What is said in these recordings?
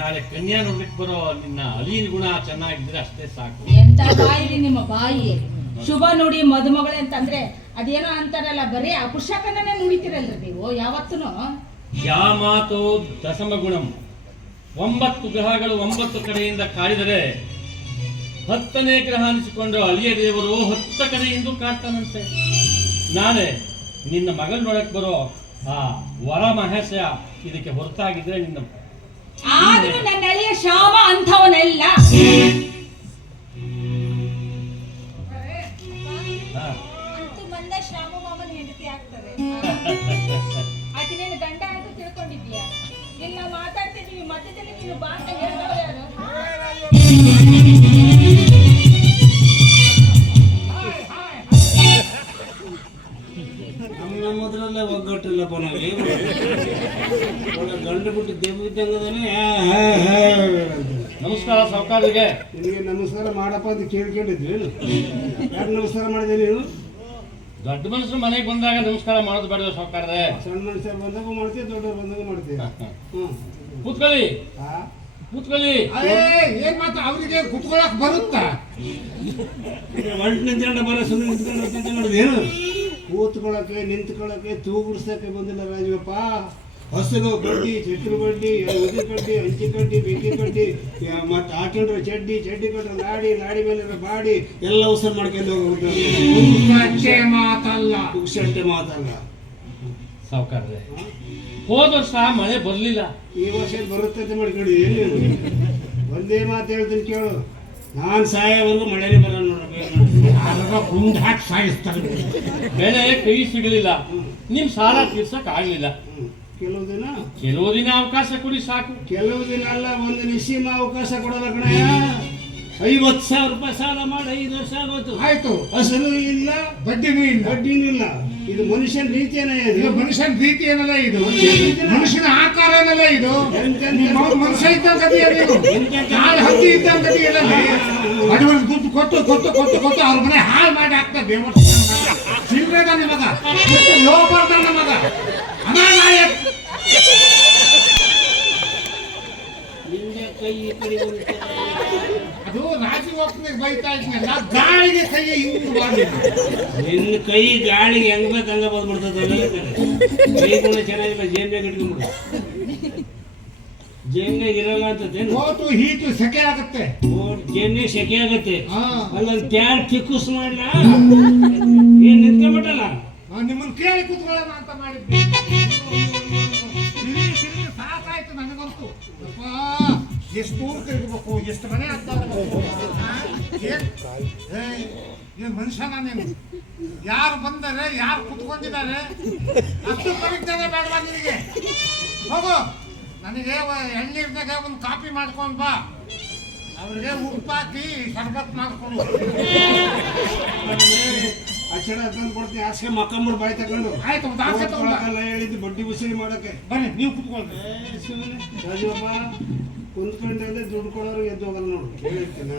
ನಾಳೆ ಕನ್ಯಾ ನೋಡ್ಲಿಕ್ಕೆ ಬರೋ ನಿನ್ನ ಅಳಿಯನ ಗುಣ ಚೆನ್ನಾಗಿದ್ರೆ ಅಷ್ಟೇ ಸಾಕು. ಎಂತ ಬಾಯಿ ನಿಮ್ಮ ಬಾಯಿ. ಶುಭ ನುಡಿ ಮದುಮಗಳೇ ಅಂತಂದ್ರೆ ಅದೇನೋ ಅಂತಾರಲ್ಲ, ಬರೀ ಅಪುಷಕನೇ ನುಡಿತೀರಲ್ರಿ ನೀವು ಯಾವತ್ತೂ. ಯಾ ಮಾತು ದಶಮ ಗುಣಂ. 9 ಗ್ರಹಗಳು 9 ಕಡೆಯಿಂದ ಕಾಡಿದರೆ 10ನೇ ಗ್ರಹ ಅನಿಸಿಕೊಂಡು ಅಳಿಯ ದೇವರು 10 ಕಡೆಯಿಂದ ಕಾಡ್ತಾನಂತೆ. ನಾಳೆ ನಿನ್ನ ಮಗನ ನೋಡಕ್ ಬರೋ ಆ ವರ ಮಹೇಶ ಇದಕ್ಕೆ ಹೊರತಾಗಿದ್ರೆ ನಿನ್ನ ಆದ್ರೂ ನನ್ನ ಅಳಿಯ ಶ್ಯಾಮ ಅಂಥವನೆಲ್ಲ. ಶ್ಯಾಮ ಮಾಮನ ಹೆಂಡತಿ ಆಗ್ತದೆ. ಆಕಿನೇನು ಗಂಡ ಅಂತ ತಿಳ್ಕೊಂಡಿದ್ಯಾ? ನಿನ್ನ ಮಾತಾಡ್ತಿದೀವಿ ಮಧ್ಯದಲ್ಲಿ ನೀನು ಬಾ ಅಂತ ಹೇಳ್ತಾವ ಯಾರು? ನಮ್ಮದ್ರಲ್ಲೇ ಒಗ್ಗಟ್ಟಿಲ್ಲಪ್ಪ. ನಾವೇ ಗಂಡು ಬಿಟ್ಟು ದೇವಿದ್ದಂಗದಾನೆ. ನಮಸ್ಕಾರ ಸಾವುಕಾರರಿಗೆ. ನಿನಗೆ ನಮಸ್ಕಾರ ಮಾಡಪ್ಪ ಅಂತ ಕೇಳ್ಕೊಂಡಿದ್ವಿ. ಯಾರು ನಮಸ್ಕಾರ ಮಾಡಿದೆ ನೀನು? ದೊಡ್ಡ ಮನುಷ್ಯರು ಮನೆಗೆ ಬಂದಾಗ ನಮಸ್ಕಾರ ಮಾಡೋದು ಬೇಡ ಸಾವುಕಾರರೇ. ಸಣ್ಣ ಮನುಷ್ಯರು ಬಂದಾಗ ಮಾಡ್ತೀವಿ, ದೊಡ್ಡವ್ರು ಬಂದಾಗ ಮಾಡ್ತೀವಿ. ಕೂತ್ಕೊಳ್ಳಿ ಕೂತ್ಕೊಳ್ಳಿ. ಏನ್ ಮಾತು ಅವ್ರಿಗೆ ಕುತ್ಕೊಳಕ್ ಬರುತ್ತಾ? ಒಂಟು ನಿಂತ್ಕೊಂಡ ಬರ ಸುಮ್ಮನೆ ನಿಂತ್ಕೊಂಡು ಮಾಡಿದೇನು? ಕೂತ್ಕೊಳ್ಳೋಕೆ ನಿಂತ್ಕೊಳ್ಳೋಕೆ ತೂಗುಡ್ಸಕ್ಕೆ ಬಂದಿಲ್ಲ ರಾಜೀವಪ್ಪ. ಹಸಿರು ಕಡ್ಡಿ, ಚಕ್ರ ಕಡ್ಡಿ, ಉದಿ ಕಡ್ಡಿ, ಹಂಚಿ ಕಡ್ಡಿ, ಬೆಂಕಿ ಕಡ್ಡಿ, ಮತ್ತೆ ಹಾಕೊಂಡ್ರೆ ಚಡ್ಡಿ, ಚಡ್ಡಿ ಕಟ್ರೆ ಲಾಡಿ, ಲಾಡಿ ಮೇಲೆ ಬಾಡಿ ಎಲ್ಲ ಉಸರು ಮಾಡ್ಕೊಂಡು ಹೋಗ್ಬಿಡ್ತಾರೆ. ಮಾತಲ್ಲ ಪುಕ್ಷಟ್ಟೆ ಮಾತಲ್ಲ ಸಾವುಕಾರರೇ. ಹೋದ ವರ್ಷ ಮಳೆ ಬರ್ಲಿಲ್ಲ, ಈ ವರ್ಷ ಬರುತ್ತೆ ಮಾಡ್ಕೊಳ್ಳಿ. ಏನು ಒಂದೇ ಮಾತು ಹೇಳ್ತೀನಿ ಕೇಳು, ನಾನು ಸಾಯೋವರೆಗೂ ಮಳೆನೇ ಬರಲ್ಲ ನೋಡ್ಬೇಕು. ಗುಂಡ್ ಹಾಕಿ ಸಾಯಿಸ್ತಾರೆ. ಬೆಳೆ ಕೈ ಸಿಗಲಿಲ್ಲ, ನಿಮ್ ಸಾಲ ತೀರ್ಸಕ್ ಆಗ್ಲಿಲ್ಲ. ಕೆಲವು ದಿನ ಅವಕಾಶ ಕೊಡಿ ಸಾಕು. ಕೆಲವು ದಿನ ಅಲ್ಲ, ಒಂದು ನಿಶ್ಚಿಮ ಅವಕಾಶ ಕೊಡೋದ ಕಣಯ್ಯ. 50,000 ರೂಪಾಯಿ ಸಾಲ ಮಾಡಿ 5 ವರ್ಷ ಆಗೋತು. ಆಯ್ತು, ಅಸಲು ಇಲ್ಲ, ಬಡ್ಡಿನೂ ಇಲ್ಲ. ಬಡ್ಡಿನೂ ಇಲ್ಲ. ಇದು ಮನುಷ್ಯನ ರೀತಿ ಇದು ಮನುಷ್ಯನ ರೀತಿ ಏನಲ್ಲ, ಇದು ಮನುಷ್ಯನ ಆಕಾರ ಏನಲ್ಲ. ಇದು ಮನುಷ್ಯ ಇದ್ದಂಗೆ ನಾಳೆ ಹತ್ತಿ ಇದ್ದಂಗೆ ಬಡವರಿಗೆ ದುಡ್ಡು ಕೊಟ್ಟು ಕೊಟ್ಟು ಕೊಟ್ಟು ಕೊಟ್ಟು ಅವ್ರ ಮನೆ ಹಾಳು ಮಾಡಿ ಹಾಕ್ತಾರೆ. ಚಿಲ್ರೆ ನನ್ನ ಮಗ, ಲೋಪರ್ದ ನನ್ನ ಮಗ, ಅನಾನಾಯಕ್. ಅದು ರಾಜೀವಪ್ಪನಿಗೆ ಬೈತಾ ಇದ್ನಲ್ಲ, ಗಾಳಿಗೆ ಕೈ ಹಿಂಗ್ ಮಾಡಿ. ನಿನ್ನ ಕೈ ಗಾಳಿಗೆ ಹೆಂಗ್ ಬೇಕು ಹಂಗ ಬಂದ್ಬಿಡ್ತದೆ. ಕೈ ಕೂಡ ಚೆನ್ನಾಗಿಲ್ಲ, ಜೇಬ್ನಾಗ ಇಟ್ಕೊಂಡ್ಬಿಡು. ಜೇಬ್ನಾಗ ಇರಲ್ಲ ಅಂತೇನು? ಓಟು ಹೀಟು ಸೆಕೆ ಆಗುತ್ತೆ. ಜೇಬ್ನಾಗ ಸೆಕೆ ಆಗತ್ತೆ. ಅಲ್ಲೊಂದು ಪ್ಯಾರ್ ಟಿಕ್ಕುಸ್ ಮಾಡ್ಲಾ, ಏನ್ ನಿಂತ್ಕೊಂಡ್ಬಿಟ್ಟಲ್ಲ. ನಿಮ್ಮನ್ನ ಕೇಳಿ ಕೂತ್ಕೊಳ್ಳೋಣ ಅಂತ ಮಾಡಿದ್ದೆ. ಸಾಕಾಯ್ತು ನನಗಂತೂ. ಎಷ್ಟು ಊರು ತಿರುಗಬೇಕು, ಎಷ್ಟು ಮನೆ ಏನ್ ಮನುಷ್ಯನ ನೀನು? ಯಾರು ಬಂದರೆ, ಯಾರು ಕುತ್ಕೊಂಡಿದ್ದಾರೆ ಅಷ್ಟು ಪರಿಜ್ಞಾನ ಬೇಡವಾ ನಿನಗೆ? ಹೋಗು, ನನಗೆ ಎಳ್ನೀರ್ನಾಗ ಒಂದು ಕಾಫಿ ಮಾಡ್ಕೊಂಡು ಬಾ, ಅವ್ರಿಗೆ ಉಪ್ಪಾಕಿ ಶರ್ಬತ್ ಮಾಡ್ಕೊಂಡು. ಅಕ್ಷರ ತಂದು ಕೊಡ್ತೀನಿ, ಆಸೆ ಮಕ್ಕಂಬರು ಬಾಯಿ ತಗೊಂಡು. ಆಯ್ತು, ಹೇಳಿದ್ದು ಬಡ್ಡಿ ಬುಸರಿ ಮಾಡಕ್ಕೆ. ಬನ್ನಿ, ನೀವು ಕುತ್ಕೊಳ್ಳಿ. ರಾಜೀವಪ್ಪ ಕುಂತ್ಕೊಂಡ್ರೆ ದುಡ್ಡು ಕೊಡೋರು ಎದ್ದು ಹೋಗಲ್ಲ ನೋಡು. ಹೇಳಿರ್ತೀನಿ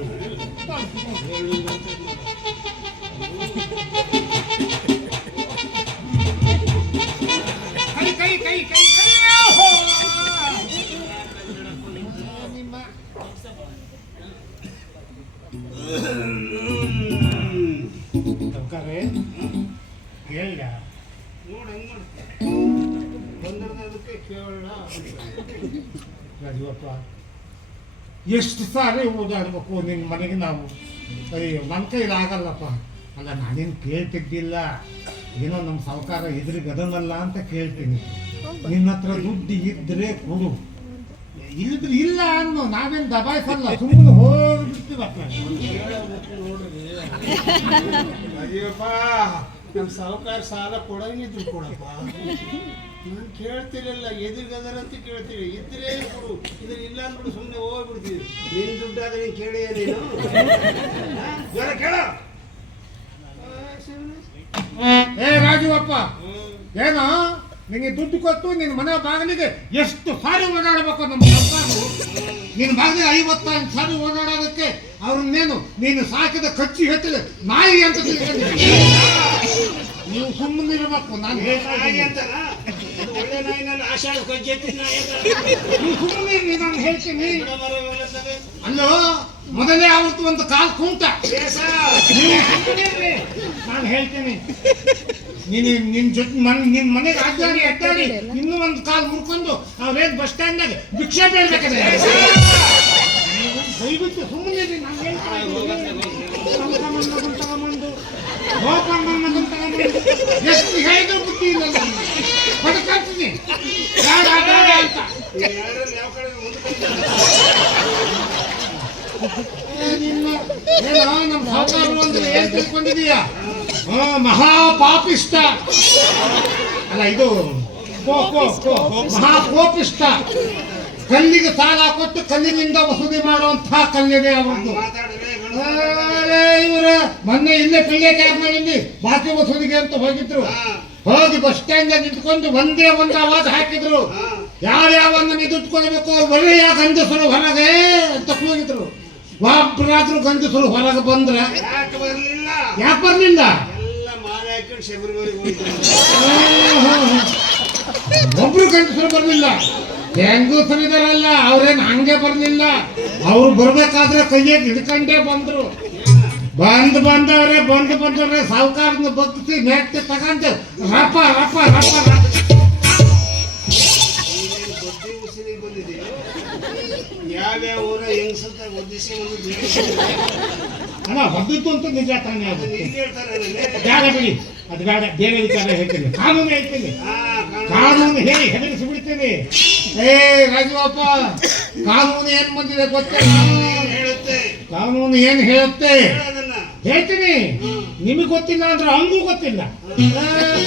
ಕೈ ಕೈ ಕೈ ಕೈ ಕೈ. ಕೇಳ ನೋಡಿ ಹೆಂಗ್ ಬಂದಿರೋದು ಅದಕ್ಕೆ ಕೇಳೋಣ. ರಾಜೀವಪ್ಪ, ಎಷ್ಟು ಸಾರಿ ಓಡಾಡ್ಬೇಕು ನಿನ್ನ ಮನೆಗೆ ನಾವು? ಅಯ್ಯೋ, ನನ್ನ ಕೈಲಿ ಆಗಲ್ಲಪ್ಪ. ಅಲ್ಲ, ನಾನೇನು ಕೇಳ್ತಿದ್ದಿಲ್ಲ, ಏನೋ ನಮ್ಮ ಸಾವುಕಾರ ಎದುರಿಗೆ ಅದನ್ನಲ್ಲ ಅಂತ ಕೇಳ್ತೀನಿ. ನಿನ್ನ ಹತ್ರ ದುಡ್ಡು ಇದ್ರೆ ಕೊಡು, ಇಲ್ಲದ್ರೆ ಇಲ್ಲ ಅನ್ನೋ. ನಾವೇನು ದಬಾಯಿಸಲ್ಲ, ಸುಮ್ಮನೆ ಹೋಗ್ಬಿಡ್ತೀವಪ್ಪ. ಅಯ್ಯಪ್ಪ, ನಮ್ಮ ಸಾವುಕಾರ ಸಾಲ ಕೊಡಂಗಿದ್ರು ಕೊಡಪ್ಪ. ನಾನು ಕೇಳ್ತಿರಲಿಲ್ಲ, ಎದುರುಗದರಂತ ಕೇಳ್ತೀವಿ. ಇದ್ರೆ ಕೊಡು, ಇದ್ರ ಇಲ್ಲ ಅಂದ್ಬಿಡು, ಸುಮ್ಮನೆ ಹೋಗ್ಬಿಡ್ತೀವಿ. ನೀನು ದುಡ್ಡಾದ್ರೆ ನೀನು ಕೇಳಿ ನೀನು ಜ್ವರ ಕೇಳ. ಏ ರಾಜೀವಪ್ಪ, ಏನೋ ನಿನಗೆ ದುಡ್ಡು ಕೊಟ್ಟು ನಿನ್ನ ಮನೆ ಬಾಗಿಲಿಗೆ ಎಷ್ಟು ಸಾರಿ ಓಡಾಡಬೇಕು ನಮ್ಮ ಸರ್ಕಾರವು? ನಿನ್ನ ಬಾಗಿಲಿಗೆ 55 ಸಾರಿ ಓಡಾಡೋದಕ್ಕೆ ಅವ್ರನ್ನೇನು ನೀನು ಸಾಕಿದ ಖರ್ಚು ಹೆಚ್ಚಿದೆ ನಾಯಿ ಅಂತ ತಿಳ್ಕೊಂಡಿದ್ದೀನಿ. ನೀವು ಸುಮ್ಮನೆ ಇರಬೇಕು. ನಾನು ನಾಯಿ ಅಂತಾರ? ಒಳ್ಳೆ ನಾಯಿನಲ್ಲಿ ಆಷಾಢ ಕಜ್ಜೆತ್ತಿ ನಾಯಿ. ನೀವು ಸುಮ್ಮನೆ ನಾನು ಹೇಳ್ತೀನಿ. ಅಲ್ಲೋ ಮೊದಲೇ ಅವತ್ತು ಒಂದು ಕಾಲ್ ಕುಂಟ ನೀವು ಸುಮ್ಮನಿರ್ರಿ. ನಾನು ಹೇಳ್ತೀನಿ ನೀನು ನಿನ್ ಜೊತೆ ನಿನ್ ಮನೆಗೆ ಅಡ್ಡಾಡಿ ಅಡ್ಡಾಡಿ ಇನ್ನೂ ಒಂದು ಕಾಲ್ ಮುರ್ಕೊಂಡು ಅವ್ರೇನ್ ಬಸ್ ಸ್ಟ್ಯಾಂಡ್ನಾಗ ಭಿಕ್ಷೆ ಬೇಡ್ಬೇಕಾದ್ರೆ ದಯವಿಟ್ಟು ಸುಮ್ಮನಿರ್ರಿ. ನಾನು ಹೇಳ್ತೀನಿ ತಗೊಂಡು ಎಷ್ಟು ಹೇಳಿದ್ರು ಬುದ್ಧಿ ಇಲ್ಲ ಹೊಡ್ಕೊಳ್ತೀನಿ ಬೇಡ ಬೇಡ ಅಂತ. ಏನೋ ನಮ್ಮ ಸಾವುಕಾರರು ಅಂದ್ರೆ ಏನ್ ತಿಳ್ಕೊಂಡಿದೀಯ? ಮಹಾಪಾಪಿಷ್ಟ ಅಲ್ಲ, ಇದು ಮಹಾಕೋಪಿಷ್ಟ. ಕಲ್ಲಿಗೆ ಸಾಲ ಕೊಟ್ಟು ಕಲ್ಲಿನಿಂದ ವಸೂಲಿ ಮಾಡುವಂತಹ ಕಲ್ಲಿದೆ ಅವರದ್ದು. ಇವರು ಮೊನ್ನೆ ಇಲ್ಲೇ ಪಿಳ್ಳೆ ಕ್ಯಾಬ್ನಲ್ಲಿ ಬಾಕಿ ವಸೂಲಿಗೆ ಅಂತ ಹೋಗಿದ್ರು. ಹೋಗಿ ಬಸ್ ಸ್ಟ್ಯಾಂಡ್ ನಿಂತ್ಕೊಂಡು ಒಂದೇ ಒಂದು ಆವಾಜ್ ಹಾಕಿದ್ರು. ಯಾವ್ಯಾವನ್ನ ದುಡ್ಕೊಳ್ಬೇಕು ಒಳ್ಳೆಯ ಗಂಡಸರು ಹೊರಗೆ ಅಂತ ಕೂಗಿದ್ರು. ಒಬ್ಬರಾದ್ರೂ ಗಂಡಸರು ಹೊರಗೆ ಬಂದ್ರ ಯಾಕೆ ಬರ್ಲಿಲ್ಲ? ಒಬ್ರು ಗಂಡಸರು ಬರ್ಲಿಲ್ಲ. ಹೆಂಗಸರಿದಾರಲ್ಲ ಅವ್ರೇನ್ ಹಂಗೆ ಬರ್ಲಿಲ್ಲ. ಅವ್ರು ಬರ್ಬೇಕಾದ್ರೆ ಕೈಯಾಗ ಹಿಡ್ಕೊಂಡೇ ಬಂದ್ರು. ಬಂದವ್ರೆ ಸಾವುಕಾರನ ಬಗ್ಗಿಸಿ ನೆಟ್ಟಿ ತಗೊಂಡು ರಪ ರಪ ರಪ ರಪ ಯಾವ್ಯಾವ ಊರ ಹೆಂಗಸಂತ ಒದ್ದಿಸಿ ಅಲ್ಲ ಹೊದ್ದಿತ್ತು ಅಂತ ನಿಜ ತಾನೇ. ಬೇಡ ಬಿಡಿ, ಅದು ಬೇಡ. ಬೇರೆ ವಿಚಾರ ಹೇಳ್ತೀನಿ, ಕಾನೂನು ಹೇಳ್ತೀನಿ. ಕಾನೂನು ಹೇಳಿ ಹೆದರಿಸಿ ಬಿಡ್ತೀನಿ. ರಾಜುವಪ್ಪ, ಕಾನೂನು ಏನ್ ಬಂದಿದೆ ಗೊತ್ತೇ? ಕಾನೂನು ಏನ್ ಹೇಳುತ್ತೆ ಹೇಳ್ತೀನಿ. ನಿಮಗೆ ಗೊತ್ತಿಲ್ಲ ಅಂದ್ರೆ ಹಂಗೂ ಗೊತ್ತಿಲ್ಲ.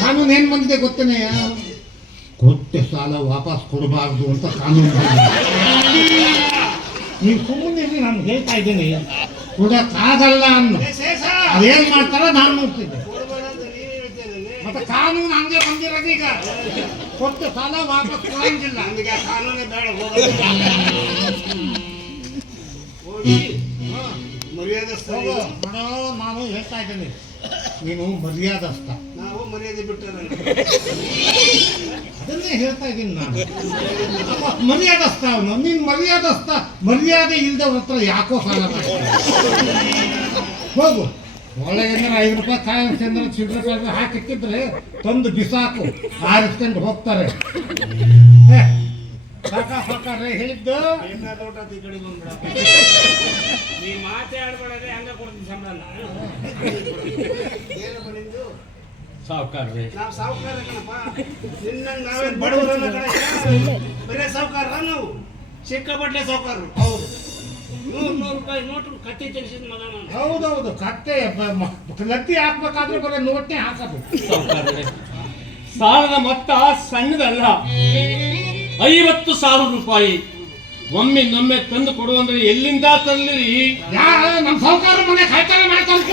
ಕಾನೂನು ಏನ್ ಬಂದಿದೆ ಗೊತ್ತೇನೆ? ಕೊಟ್ಟೆ ಸಾಲ ವಾಪಸ್ ಕೊಡಬಾರ್ದು ಅಂತ ಕಾನೂನು. ನೀವು ಸುಮ್ಮನೆ ನಾನು ಹೇಳ್ತಾ ಇದ್ದೀನಿ, ಕೊಡಕ್ಕಾಗಲ್ಲ ಅನ್ನೋ. ಅದೇನ್ ಮಾಡ್ತಾರ ನಾನು ನೋಡ್ತಿದ್ದೆ. ಮತ್ತೆ ಕಾನೂನು ಹಂಗೆ ಬಂದಿರೋದು. ಈಗ ಕೊಟ್ಟ ಸಾಲ ವಾಪಸ್ ಕೊಡಂಗಿಲ್ಲ. ಕಾನೂನೇ ಬೇಡ, ಮರ್ಯಾದಸ್ಥ. ನಾನು ಹೇಳ್ತಾ ಇದ್ದೀನಿ, ನೀನು ಮರ್ಯಾದಸ್ಥ. ನಾವು ಮರ್ಯಾದೆ ಬಿಟ್ಟರೆ ಅದನ್ನೇ ಹೇಳ್ತಾ ಇದ್ದೀನಿ ನಾನು. ಮರ್ಯಾದಸ್ಥ ಅವನು, ನೀನು ಮರ್ಯಾದಸ್ಥ. ಮರ್ಯಾದೆ ಇಲ್ದವ್ರ ಹತ್ರ ಯಾಕೋ ಸಾಲ ಮಾಡ್ತಾರೆ. ಹೋಗು, ಒಳ್ಳೆಗೆ 5 ರೂಪಾಯಿ ಕಾಯಿ ಚಂದ್ರ ಚಿಲ್ಲರೆ ಹಾಕಿಕ್ಕಿದ್ರೆ ತಂದು ಬಿಸಾಕು, ಆರಿಸ್ಕೊಂಡು ಹೋಗ್ತಾರೆ. ಸಾಕಾರೆ ಹೇಳಿದ್ದು. ಈ ಕಡೆ ಬಂದ್ಬಿಡ, ನೀ ಮಾತಾಡ್ಬೇಡ್ರೆ ಹಂಗ ಕೊಡ್ತೀನಿ ಸಂಬಳ. ಏನಪ್ಪ ನಿಂದು? ಸಾವುಕಾರ್ರೆ, ನಾವು ಸಾವುಕಾರ ಕಣಪ್ಪ. ನಿನ್ನಂಗೆ ನಾವೇನು ಬಡವರನ್ನ ಕಣ, ಬರೇ ಸಾವುಕಾರ. ನಾವು ಸಿಕ್ಕಾಪಟ್ಟೆ ಸಾವುಕಾರರು. ಹೌದು, 100 ರೂಪಾಯಿ ನೋಟು ಕತ್ತಿ ತೆಗೆಸಿದ ಮಗ ನಾನು. ಹೌದೌದು, ಕತ್ತೆ ಲತ್ತಿ ಹಾಕ್ಬೇಕಾದ್ರೆ ಬರೀ ನೋಟ್ನೇ ಹಾಕೋದು. ಸಾವುಕಾರ್ರೆ, ಸಾಲದ ಮೊತ್ತ ಸಣ್ಣದಲ್ಲ. 50,000 ರೂಪಾಯಿ ಒಮ್ಮೆ ತಂದು ಕೊಡುವಂದ್ರೆ ಎಲ್ಲಿಂದ ತರಲಿರಿ? ಯಾರು ನಮ್ಮ ಸಾವುಕಾರ ಮನೆ ಕಳ್ತನ ಮಾಡ್ಕೊಂಡು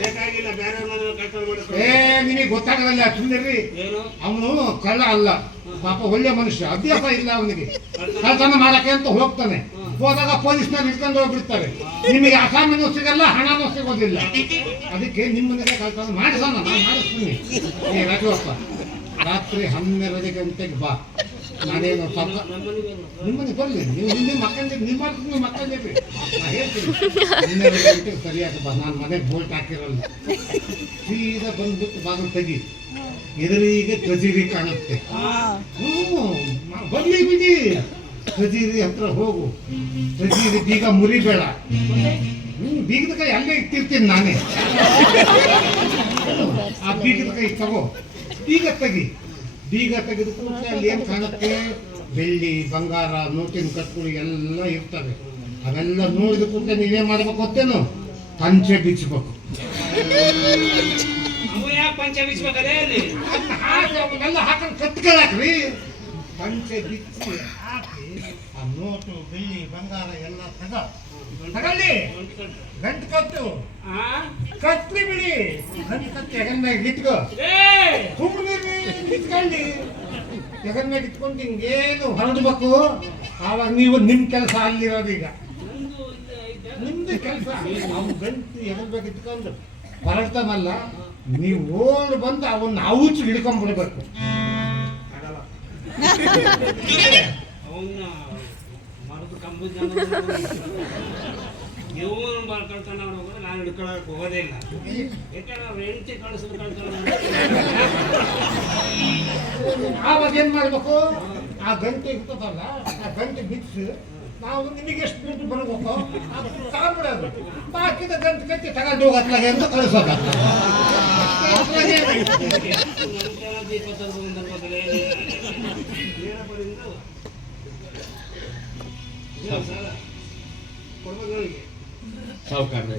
ಬೇಕಾಗಿಲ್ಲ, ಬೇರೆ ನಿಮಗೆ ಗೊತ್ತಾಗಲ್ಲ. ಸುಂದರಿ ಅವನು ಕಳ್ಳ ಅಲ್ಲ, ಪಾಪ ಒಳ್ಳೆ ಮನುಷ್ಯ. ಅಭ್ಯಾಸ ಇಲ್ಲ ಅವನಿಗೆ. ಕಳ್ತನ ಮಾಡಕ್ಕೆ ಅಂತ ಹೋಗ್ತಾನೆ. ಹೋದಾಗ ಪೊಲೀಸ್ನವ್ರು ಹಿಡ್ಕೊಂಡು ಹೋಗ್ಬಿಡ್ತಾರೆ. ನಿಮಗೆ ಅಸಾಮಿನೂ ಸಿಗಲ್ಲ, ಹಣನೂ ಸಿಗೋದಿಲ್ಲ. ಅದಕ್ಕೆ ನಿಮ್ಮನೆಗೆ ಕಳ್ತನ ಮಾಡಿಸೋಣ, ನಾನು ಮಾಡಿಸ್ತೀನಿ. ರಾಜುವಪ್ಪ, ರಾತ್ರಿ 12 ಗಂಟೆಗೆ ಬಾ. ನಾನೇನು ಸ್ವಲ್ಪ ನಿಮ್ಮನೆ ಬರಲಿ. ನೀವು ಹಿಂದೆ ಮಕ್ಕಂದಿರಿ, ನೀವು ಮಕ್ಕಂದಿರಿ. ನಾನು ಹೇಳ್ತೀನಿ 12 ಗಂಟೆಗೆ ಸರಿಯಾಗಿ ಬಾ. ನಾನು ಮನೆಗೆ ಬೋಲ್ಟ್ ಹಾಕಿರಲ್ಲ. ಸೀದಾ ಬಂದ್ಬಿಟ್ಟು ಬಾಗಿಲು ತೆಗಿ. ಎದುರಿಗೆ ಕಜೀರಿ ಕಾಣುತ್ತೆ. ಬರ್ಲಿ ಬಿಡಿ. ಕಜೀರಿ ಹತ್ರ ಹೋಗು. ಕಜೀರಿ ಬೀಗ ಮುರಿಬೇಡ. ಬೀಗದ ಕೈ ಅಲ್ಲೇ ಇಟ್ಟಿರ್ತೀನಿ ನಾನೇ. ಆ ಬೀಗದ ಕೈ ತಗೋ, ಬೀಗ ತೆಗಿ. ಬೀಗ ತೆಗೆದು ಕೂಡಲೇ ಅಲ್ಲಿ ಏನು ಕಾಣುತ್ತೆ? ಬೆಳ್ಳಿ, ಬಂಗಾರ, ನೋಟಿನ ಕಟ್ಗಳು ಎಲ್ಲ ಇರ್ತವೆ. ಅವೆಲ್ಲ ನೋಡಿದ ಕೂಡಲೇ ನೀವೇ ಮಾಡ್ಬೇಕು ಗೊತ್ತೇನು? ಪಂಚೆ ಬಿಚ್ಚಬೇಕು. ಪಂಚೆ ಬಿಚ್ಚಬೇಕದೇ ಅವನ್ನೆಲ್ಲ ಹಾಕೊಂಡು ಕಟ್ಕೊಳಕ್ರಿ. ಪಂಚೆ ಬಿಚ್ಚಿ ಹಾಕಿ ಆ ನೋಟು, ಬೆಳ್ಳಿ, ಬಂಗಾರ ಎಲ್ಲ ತಗೊಳ್ಳಿ. ಗಂಟು ಕಟ್ಟು ಕಟ್ಲಿ ಬಿಡಿ. ಗಂಟು ಕಟ್ಟಿ ಹೆಗನ್ಮ್ಯಾಗ ಇಟ್ಕೋ. ಸುಮ್ಮನೆ ಇಟ್ಕೊಳ್ಳಿ. ಹೆಗನ್ಮ್ಯಾಗ ಇಟ್ಕೊಂಡು ಹಿಂಗೇನು ಹೊರಡ್ಬೇಕು. ಆವಾಗ ನೀವು ನಿಮ್ಮ ಕೆಲಸ ಅಲ್ಲಿರೋದು. ಈಗ ನಿಮ್ದು ಕೆಲಸ. ಅವ್ನು ಗಂಟು ಹೆಗನ್ಮ್ಯಾಗ ಇಟ್ಕೊಂಡು ಹೊರಡ್ತಾನಲ್ಲ, ನೀವು ಓಡ್ ಬಂದು ಅವನ್ನ ಔಚ್ ಹಿಡ್ಕೊಂಡ್ಬಿಡ್ಬೇಕು. ಆಗಲ್ಲ. ಅವನ್ನ ಮರದ ಕಂಬದ ಇವನು ಮಾಡ್ಕೊಳ್ತಾನೆ ಹೋಗೋದು, ನಾನು ಹಿಡ್ಕೊಳಕ್ ಹೋಗೋದೇ ಇಲ್ಲ. ಯಾಕಂದ್ರೆ ಅವ್ರು ಹೆಂಡತಿ ಕಳಿಸಿದ್ರು ಕಳ್ತಾನೆ. ಆವಾಗ ಏನ್ ಮಾಡ್ಬೇಕು, ಆ ಗಂಟೆ ಇರ್ತದಲ್ಲ, ಆ ಗಂಟೆ ಬಿಚ್ಚು ನಾವು ನಿಮಗೆ ಎಷ್ಟು ದುಡ್ಡು ಬರ್ಬೇಕು ಅಷ್ಟು ತಗೊಂಡ್ಬಿಡೋದು, ಬಾಕಿದ ಗಂಟೆ ಕಟ್ಟಿ ತಗೊಂಡು ಹೋಗತ್ಲಾಗೆ ಅಂತ ಕಳಿಸೋದು. ಸಾವುಕಾರ್ರೆ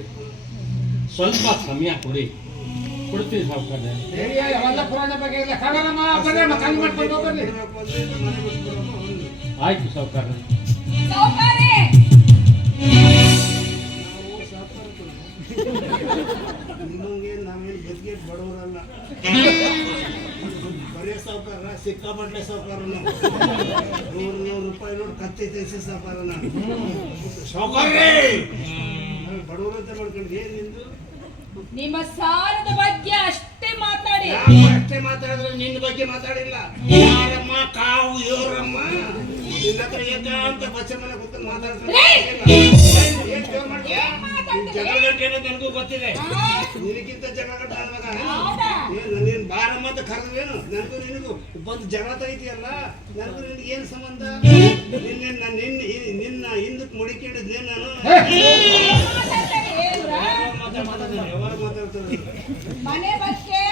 ಸ್ವಲ್ಪ ಸಮಯ ಕೊಡಿ, ಕೊಡ್ತೀನಿ ಸಾವುಕಾರ್ರೆ. ಅವೆಲ್ಲ ಪುರಾಣ ಬಗ್ಗೆ ಇಲ್ಲ, ಕನ್ನಡಮ್ಮ ಬನ್ನಿ ಕಣ್ಣು ಮಾಡ್ಕೊಂಡು ಹೋಗ್ಬನ್ನಿ. ಆಯ್ತು ಸಾವುಕಾರ್ರೆ. ಸಾವುಕಾರೆ ನಿಮಗೆ ನಾವೇನು ಗದ್ಗೆ ಬಡವರಲ್ಲ, ಬರೀ ಸಾವುಕಾರ, ಸಿಕ್ಕಾಪಟ್ಟೆ ಸಾವುಕಾರ. $100 ನೋಡಿ ಕತ್ತಿ ತೆಗೆಸಿ ಸಾವುಕಾರ. ನಾನು ಸಾವುಕಾರ್ರೆ ಬಡವರು ಅಂತ ಮಾಡ್ಕೊಂಡು ಏನ್ ನಿಂದು? ನಿಮ್ಮ ಸಾಲದ ಬಗ್ಗೆ ಅಷ್ಟೇ ಮಾತಾಡಿ. ಅಷ್ಟೇ ಮಾತಾಡಿದ್ರೆ ನಿನ್ನ ಬಗ್ಗೆ ಮಾತಾಡಿಲ್ಲ. ಯಾರಮ್ಮ ಕಾವು ಇವರಮ್ಮ ನಿನ್ನ ಹತ್ರ ಏಕಾಂತ ಬಚ್ಚ ಮನೆ ಕೂತ್ಕೊಂಡು ಮಾತಾಡ್ತಾರೆ. ಜಗಳ ಗಂಟೆ ನನಗೂ ಗೊತ್ತಿದೆ, ನಿನಗಿಂತ ಜಗಳ ಗಂಟೆ ಆದಾಗ ನೀನು ಬಾರಮ್ಮ ಅಂತ ಕರೆದ್ವೇನು? ನನಗೂ ನಿನಗೂ ಬಂದು ಜಗಳ ತೆಗಿತೀಯಲ್ಲ, ನನಗೂ ನಿನಗೆ ಏನು ಸಂಬಂಧ? ನಿನ್ನ ಹಿಂದಕ್ಕೆ ಮುಡಿಕೊಂಡಿದ್ದೆ ನಾನು. ಯಾವಾಗ ಮಾತಾಡ್ತಾರೆ? ಮನೆ ಬಗ್ಗೆ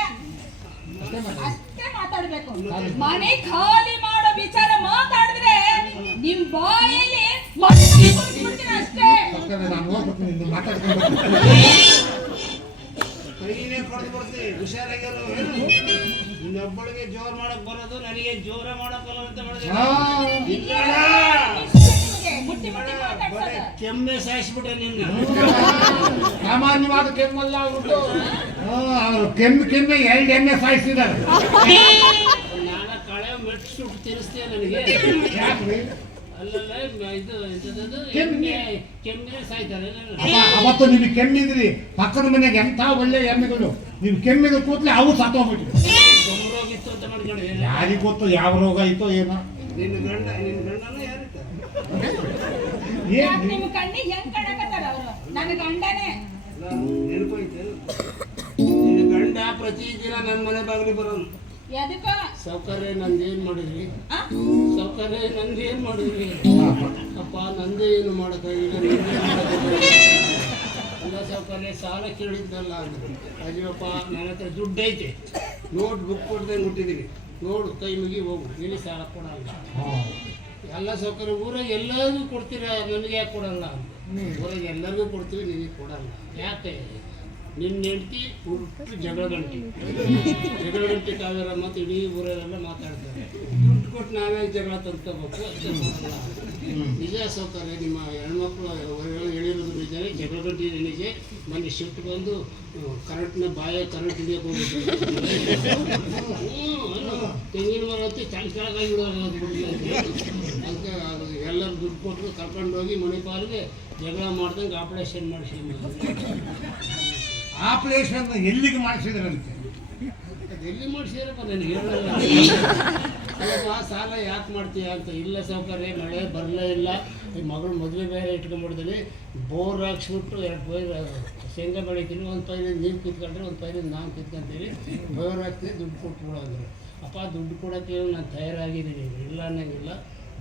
ಅಷ್ಟೇ ಮಾತಾಡ್ಬೇಕು. ಮನೆ ಖಾಲಿ ಮಾಡೋ ವಿಚಾರ ಮಾತಾಡಿದ್ರೆ ನಿಮ್ ಬಾಯಲ್ಲಿ ಅಷ್ಟೇ. ನಾನು ಹೋಗ್ಬಿಟ್ಟು ಮಾತಾಡ್ಕೊಂಡು ಕೈನೇ ಕೊಡ್ದು ಬರ್ತೀನಿ, ಹುಷಾರಾಗಿರೋ. ಇನ್ನೊಬ್ಬಳಿಗೆ ಜೋರ್ ಮಾಡಕ್ ಬರೋದು, ನನಗೆ ಜೋರ ಮಾಡಕ್ ಬರೋದು ಅಂತ ಮಾಡಿದೆ. ಕೆಮ್ಮೆ ಸಾಯಿಸ್ಬಿಟ್ಟೆ ನಿನ್ನ. ಸಾಮಾನ್ಯವಾದ ಕೆಮ್ಮಲ್ಲ ಅವ್ರದ್ದು, ಅವರು ಕೆಮ್ಮೆ 2 ಎಣ್ಣೆ ಸಾಯಿಸಿದ್ದಾರೆ. ನಾನು ಕಳೆ ಮೆಟ್ಟು ಸುಟ್ಟು ತಿನ್ನಿಸ್ತೇನೆ ನನಗೆ. ಯಾಕ್ರಿ? ಅಲ್ಲಲ್ಲ ಇದು ಎಂಥದ್ದು ಕೆಮ್ಮಿಗೆ ಸಾಯ್ತಾರೆ. ಅವತ್ತು ನೀವು ಕೆಮ್ಮಿದ್ರಿ, ಪಕ್ಕದ ಮನೆಗೆ ಎಂಥ ಒಳ್ಳೆ ಎಮ್ಮೆಗಳು, ನೀವು ಕೆಮ್ಮಿದ ಕೂತ್ಲೆ ಅವು ಸತ್ತೋಗ್ಬಿಟ್ರಿ. ರೋಗಿತ್ತು ಅಂತ ಮಾಡ್ಕೊಂಡಿದ್ದೆ. ಯಾರಿಗ್ ಗೊತ್ತು ಯಾವ ರೋಗ ಐತೋ ಏನೋ. ನಿನ್ನ ಗಂಡನೂ ಯಾರಿತ್ತ? ನಿಮ್ ಕಣ್ಣಿಗೆ ಹೆಂಗ್ ಕಾಣಕತ್ತಾರ ಅವರು? ನನ್ನ ಗಂಡನೇ. ನೆನಪೈತೆ? ನಿನ್ನ ಗಂಡ ಪ್ರತಿದಿನ ನನ್ನ ಮನೆ ಬಾಗಿಲಿಗೆ ಬರೋನು. ಎದಕ್ಕ? ಸೌಕರ್ಯ ನಂದೇನ್ ಮಾಡಿದ್ರಿ? ಸೌಕರ್ಯ ನಂದೇನ್ ಮಾಡಿದ್ರಿ? ಅಪ್ಪ ನಂದೇ ಏನು ಮಾಡಕ್ಕಾಗಿಲ್ಲ, ಅಲ್ಲ ಸೌಕರ್ಯ ಸಾಲ ಕೇಳಿದ್ನಲ್ಲ ಅಂದ್ರೆ. ಅಯ್ಯಪ್ಪ ನನ್ನ ಹತ್ರ ದುಡ್ಡು ಐತೆ, ನೋಟ್ ಬುಕ್ ಕೊಡ್ದಂಗೆ ಹುಟ್ಟಿದ್ದೀನಿ, ನೋಡು ಕೈ ಮುಗಿ ಹೋಗು, ಇಲ್ಲಿ ಸಾಲ ಕೊಡಲ್ಲ. ಎಲ್ಲ ಸೌಕರ್ಯ ಊರಾಗ ಎಲ್ಲರಿಗೂ ಕೊಡ್ತೀರಾ, ನನಗೆ ಯಾಕೆ ಕೊಡಲ್ಲ? ಊರಾಗ ಎಲ್ಲರಿಗೂ ಕೊಡ್ತೀವಿ, ನಿನಗೆ ಕೊಡಲ್ಲ ಯಾಕೆ? ನಿನ್ನ ಹೆಂಡತಿ ಹುಟ್ಟು ಜಗಳ ಗಂಟೆ ಕಾವೇರ ಮತ್ತು ಇಡೀ ಊರಲ್ಲೆಲ್ಲ ಮಾತಾಡ್ತಾರೆ. ದುಡ್ಡು ಕೊಟ್ಟು ನಾವೇ ಜಗಳ ತಂದ್ಕೋಬೇಕು ಅಂತ ಮಾಡಲ್ಲ. ನಿಜ ಸೌಕರ್ಯ, ನಿಮ್ಮ ಹೆಣ್ಮಕ್ಳು ಹೇಳಿರೋದು ನಿಜನೇ. ಜಗಳ ಗಂಟೆ ನಿನಗೆ ಮನೆ ಶಿಫ್ಟ್ ಬಂದು ಕರೆಂಟ್ನ ಕರೆಂಟ್ ಹಿಡಿಯೋಕೆ ಹೋಗಿದ್ದೆ. ತೆಂಗಿನ ಮರ ಹೊತ್ತಿ ಕೆಳಗಾಗಿ ಅದಕ್ಕೆ ಎಲ್ಲರೂ ದುಡ್ಡು ಕೊಟ್ಟರು ಕರ್ಕೊಂಡೋಗಿ ಮಣಿಪಾಲಿಗೆ ಜಗಳ ಮಾಡ್ದಂಗೆ ಆಪರೇಷನ್ ಮಾಡಿಸಿ. ಆಪರೇಷನ್ ಎಲ್ಲಿಗೆ ಮಾಡಿಸಿದ್ರಂತೆ? ಎಲ್ಲಿ ಮಾಡಿಸಿದ್ರಪ್ಪ ನನಗೆ ಹೇಳಲ್ಲ. ಅಲ್ಲಪ್ಪ ಸಾಲ ಯಾಕೆ ಮಾಡ್ತೀಯ ಅಂತ. ಇಲ್ಲ ಸೌಕರ್ಯ, ಮಳೆ ಬರಲೇ ಇಲ್ಲ, ಈ ಮಗಳು ಮದುವೆ ಬೇರೆ ಇಟ್ಕೊಂಡ್ಬಿಡ್ತೀನಿ, ಬೋರ್ ಹಾಕ್ಸ್ಬಿಟ್ಟು 2 ಪೈರು ಶೇಂಗಾ ಬೆಳಿತೀನಿ, ಒಂದು ಪೈರಿಂದ ನೀರು ಕಿತ್ಕೊಂಡ್ರೆ ಒಂದು ಪೈರಿಂದ ನಾನು ಕಿತ್ಕೊಂತೀನಿ, ಬೋರ್ ಹಾಕ್ತೀನಿ, ದುಡ್ಡು ಕೊಟ್ಬಿಡೋ ಅಂದ್ರೆ. ಅಪ್ಪ ದುಡ್ಡು ಕೊಡೋಕ್ಕೆ ನಾನು ತಯಾರಾಗಿದ್ದೀನಿ, ಇಲ್ಲ ಅನ್ನಂಗಿಲ್ಲ.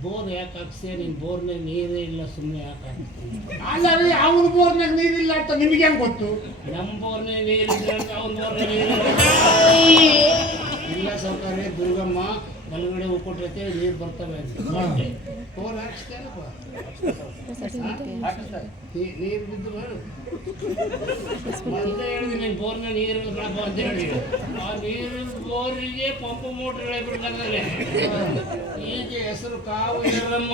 ಬೋರ್ ಯಾಕೆ ಹಾಕ್ಸ್ತೀಯ? ನೀನು ಬೋರ್ನಾಗ ನೀರೇ ಇಲ್ಲ, ಸುಮ್ಮನೆ ಯಾಕೆ ಹಾಕ್ತೀನಿ? ಅಲ್ಲರಿ ಅವನ ಬೋರ್ನಾಗ ನೀರಿಲ್ಲ ಅಂತ ನಿಮಗೆ ಹೆಂಗೆ ಗೊತ್ತು? ನಮ್ಮ ಬೋರ್ನಾಗ ನೀರಿಲ್ಲ, ಅವ್ನ ಬೋರ್ನಾಗ ನೀರಿಲ್ಲ. ಇಲ್ಲ ಸೌಕರ್ಯ, ದುರ್ಗಮ್ಮ ಬಲಗಡೆ ಉಕ್ಕೊಟ್ರೈತೆ, ನೀರು ಬರ್ತವೆ ಅಂತ ಬೋರ್ ಹಾಕ್ಸ್ತೇನಪ್ಪ. ನೀರು ಬಿದ್ದು ಮೊದಲೇ ಹೇಳಿದೆ, ನೀನು ಬೋರ್ನ ನೀರು ಬಿಡಪ್ಪ ಅಂತ ಹೇಳಿ. ಆ ನೀರು ಬೋರಿಗೆ ಪಂಪ್ ಮೋಟ್ರ್ ಬಿಡ್ತಾರೆ. ಈಗ ಹೆಸರು ಕಾವು ಎರಮ್ಮ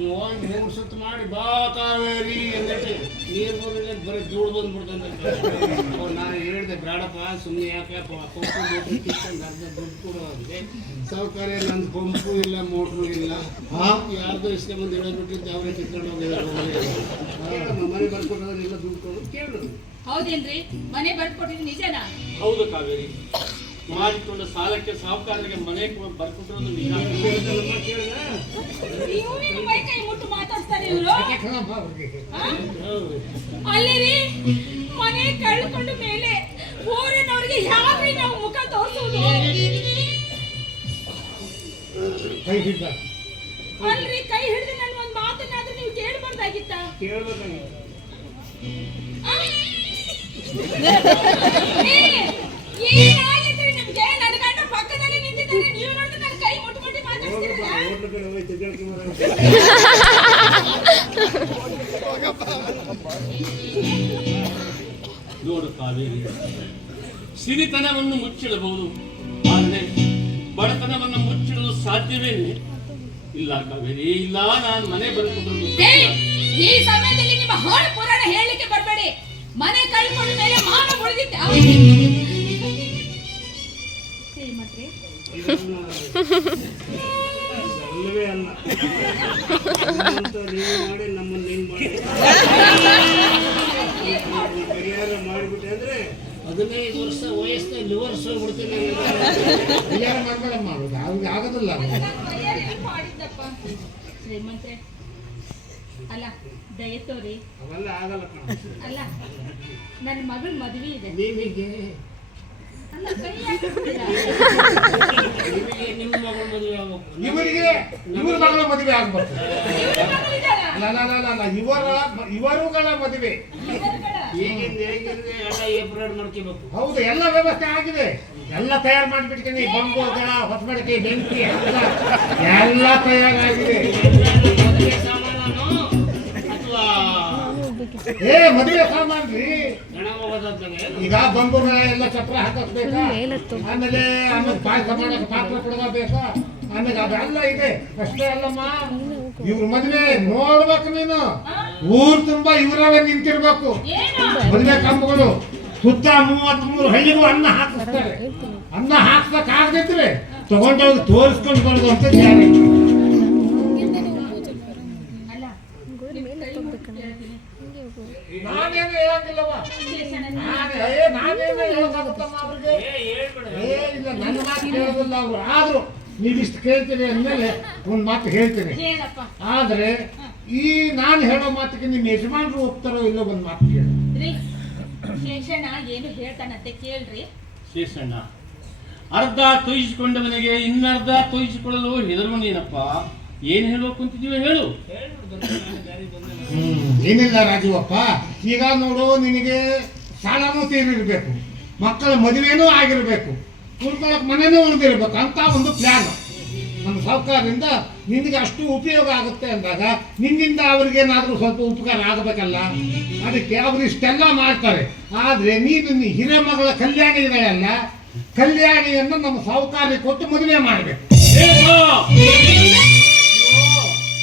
3 ಸುತ್ತು ಮಾಡಿ ಬಾ ಕಾವೇರಿ ಅಂದೇಳಿ ನೀರು ಬೋರಿಗೆ ಬರೀ ಧೂಳು ಬಂದ್ಬಿಡ್ತಂತೆ. ನಾನು ಹೇಳಿದೆ ಬೇಡಪ್ಪ ಸುಮ್ಮನೆ ಯಾಕೆ ಪಂಪು ಮೋಟ್ರ್ ಕಿತ್ಕೊಂಡು ಅರ್ಧ ದುಡ್ಡು ಕೊಡೋದ್ರೆ ಸಾವುಕಾರ ನಂದು ಪಂಪು ಇಲ್ಲ ಮೋಟ್ರು ಇಲ್ಲ ಯಾರ್ದು ಇಸ್ಕೊಂಬಂದು ಇಡೋದ್ಬಿಟ್ಟಿದ್ದು ಅವರೇ ಕಿತ್ಕೊಂಡು ಹೋಗಿದ್ದಾರೆ ಮನೆ ಬರ್ಕೊಟ್ಟೋದನ್ನೆಲ್ಲ ದುಡ್ಡು ಕೊಡೋದು ಕೇಳೋದು. ಹೌದೇನ್ರಿ? ಮನೆ ಬರ್ಕೊಟ್ಟಿದ್ದು ನಿಜನಾ? ಹೌದು ಕಾವೇರಿ, ಮಾಡಿಕೊಂಡ ಸಾಲಕ್ಕೆ ಸಾಹುಕಾರರಿಗೆ ಮನೆ ಬರ್ಕೊಟ್ಟಿರೋದು ನಿಜ. ಇವ್ರು ಮೈ ಕೈ ಮುಟ್ಟು ಮಾತಾಡ್ತಾರೆ ಇವರು. ಅಲ್ಲಿರಿ ಮನೆ ಕಳ್ಕೊಂಡ ಮೇಲೆ ಊರಿನವ್ರಿಗೆ ಯಾವ್ರಿ ನಾವು ಮುಖ ತೋರಿಸೋದು? ಅಲ್ರಿ ಕೈ ಹಿಡಿದು ನನ್ನ ಒಂದ್ ಮಾತನ್ನಾದ್ರೂ ನೀವು ಕೇಳಬಾರ್ದಾಗಿತ್ತ? ಏನಾಗಿದ್ರಿ ನಿಮ್ಗೆ? ನನ್ನ ಗಂಡ ಪಕ್ಕದಲ್ಲಿ ನಿಂತಿದ್ದಾರೆ, ನೀವು ನೋಡಿದ್ರೆ ನನ್ನ ಕೈ ಮುಟ್ಕೊಂಡು ಮಾತಾಡ್ತೀರಲ್ಲ? ನೋಡು ಕಾವೇರಿ, ಸಿರಿತನವನ್ನು ಮುಚ್ಚಿಡಬಹುದು, ಆದರೆ ಬಡತನವನ್ನು ಮುಚ್ಚಿಡಲು ಸಾಧ್ಯವೇನೆ? ಇಲ್ಲ ಕಾವೇರಿ, ಇಲ್ಲ. ನಾನು ಮನೆ ಬರ್ಕೊಂಡು ಈ ಸಮಯದಲ್ಲಿ ನಿಮ್ಮ ಹಾಳು ಪುರಾಣ ಹೇಳಲಿಕ್ಕೆ ಬರಬೇಡಿ. ಮನೆ ಕಳ್ಕೊಂಡ ಮೇಲೆ ಮಾನ ಉಳಿದಿದ್ದೆ ಅಲ್ಲವೇ ಅಲ್ಲ ನೀವು ಮಾಡಿ ನಮ್ಮನ್ನು ಏನು ಮಾಡಿ ಪರಿಹಾರ ಮಾಡಿಬಿಟ್ಟೆ ಅಂದ್ರೆ 15 ವರ್ಷ ವಯಸ್ಸಿನ ಲಿವರ್ಸ್ ಹೋಗ್ಬಿಡ್ತೀನಿ. ಪರಿಹಾರ ಮಾಡ್ಬೇಡ ಮಾಡೋದು ಅವ್ರಿಗೆ ಆಗೋದಿಲ್ಲ. ಮಾಡಿದ್ದಪ್ಪ ಶ್ರೀಮಂತ್ರೆ ಅಲ್ಲ, ದಯತೋರಿ. ಅವೆಲ್ಲ ಆಗಲ್ಲ ಕಣ. ಅಲ್ಲ, ನನ್ನ ಮಗಳ ಮದುವೆ ಇದೆ. ನಿಮಗೆ ಅಲ್ಲ, ಕೈ ಹಾಕಿಸ್ತೀರಾ? ನಿಮಗೆ ನಿಮ್ಮ ಮಗಳ ಮದುವೆ ಆಗಬೇಕು, ಇವರಿಗೆ ಇವ್ರ ಮಗಳ ಮದುವೆ ಆಗ್ಬೇಕು. ಮಗಳಿದಾಳ? ಅಲ್ಲ ಇವರುಗಳ ಮದುವೆ ಈಗಿಂದ ಹೇಗಿದ್ರೆ ಎಲ್ಲ ಏಪ್ರಿಲ್ ಮಾಡ್ಕೋಬೇಕು. ಹೌದು, ಎಲ್ಲ ವ್ಯವಸ್ಥೆ ಆಗಿದೆ. ಎಲ್ಲ ತಯಾರು ಮಾಡಿಬಿಡ್ತೀನಿ. ಬಂಬುಗಳ ಹೊಸಮಡಿಕೆ ಬೆಂಕಿ ಎಲ್ಲ ತಯಾರಾಗಿದೆ. ಮದುವೆ ಸಾಮಾನ್ರಿ ಈಗ ಬಂಬುಗಳ ಎಲ್ಲ ಚಪ್ರ ಹಾಕಬೇಕಾ, ಆಮೇಲೆ ಪಾಯಸ ಮಾಡಕ್ಕೆ ಪಾತ್ರ ಕೊಡಬೇಕಾ, ಆಮೇಲೆ ಅದೆಲ್ಲ ಇದೆ. ಅಷ್ಟೇ ಅಲ್ಲಮ್ಮ, ಇವ್ರ ಮದುವೆ ನೋಡ್ಬೇಕು ನೀನು. ಊರ್ ತುಂಬಾ ಇವರವೇ ನಿಂತಿರ್ಬೇಕು. ಮದುವೆ ಕಂಬಗಳು ಸುತ್ತ 33 ಹಳ್ಳಿಗೂ ಅನ್ನ ಹಾಕಿಸ್ತಾರೆ. ಅನ್ನ ಹಾಕ್ಸಕ್ ಆಗದಿದ್ರೆ ತಗೊಂಡೋಗಿ ತೋರಿಸ್ಕೊಂಡು ಬರೋದು ಅಂತ ಗ್ಯಾರಂಟಿ. ನಾನೇನು ಹೇಳಂಗಿಲ್ಲವ, ನಾನೇನು ಹೇಳೋಕ್ಕಾಗುತ್ತಮ್ಮ ಅವ್ರಿಗೆ? ಇಲ್ಲ, ನನ್ನ ಮಾತು ಕೇಳೋದಿಲ್ಲ ಅವರು. ಆದ್ರೂ ನೀವಿಷ್ಟು ಕೇಳ್ತೀರಿ ಅಂದ್ಮೇಲೆ ಒಂದು ಮಾತು ಹೇಳ್ತೀನಿ. ಆದ್ರೆ ಈ ನಾನು ಹೇಳೋ ಮಾತಿಗೆ ನಿಮ್ಮ ಯಜಮಾನರು ಒಪ್ತಾರೋ ಇಲ್ಲೋ ಒಂದು ಮಾತು ಕೇಳಿ. ಶೇಷಣ್ಣ ಏನು ಹೇಳ್ತಾನಂತೆ ಕೇಳ್ರಿ. ಶೇಷಣ್ಣ ಅರ್ಧ ತೊಯಿಸಿಕೊಂಡವನಿಗೆ ಇನ್ನರ್ಧ ತೊಯಿಸಿಕೊಳ್ಳಲು ಹೆದರುವ ನೀನಪ್ಪ. ಏನ್ ಹೇಳೋಕೆ ಕುಂತಿದೀವಿ ಹೇಳು. ಏನಿಲ್ಲ ರಾಜುವಪ್ಪ, ಈಗ ನೋಡು, ನಿನಗೆ ಸಾಲನೂ ತೀರಿರ್ಬೇಕು, ಮಕ್ಕಳ ಮದುವೆನೂ ಆಗಿರ್ಬೇಕು, ಉಳ್ಕೊಳಕ್ ಮನೆನೂ ಉಳಿದಿರ್ಬೇಕು ಅಂತ ಒಂದು ಪ್ಲಾನ್ ನಮ್ಮ ಸರ್ಕಾರದಿಂದ ನಿನಗೆ ಅಷ್ಟು ಉಪಯೋಗ ಆಗುತ್ತೆ ಅಂದಾಗ ನಿನ್ನಿಂದ ಅವ್ರಿಗೇನಾದ್ರೂ ಸ್ವಲ್ಪ ಉಪಕಾರ ಆಗಬೇಕಲ್ಲ. ಅದಕ್ಕೆ ಅವರು ಇಷ್ಟೆಲ್ಲ ಮಾಡ್ತಾರೆ. ಆದ್ರೆ ನೀನು ಹಿರೇಮಗಳ ಕಲ್ಯಾಣಿಗಳಲ್ಲ, ಕಲ್ಯಾಣಿಯನ್ನು ನಮ್ಮ ಸಾಹುಕಾರರಿಗೆ ಕೊಟ್ಟು ಮದುವೆ ಮಾಡಬೇಕು.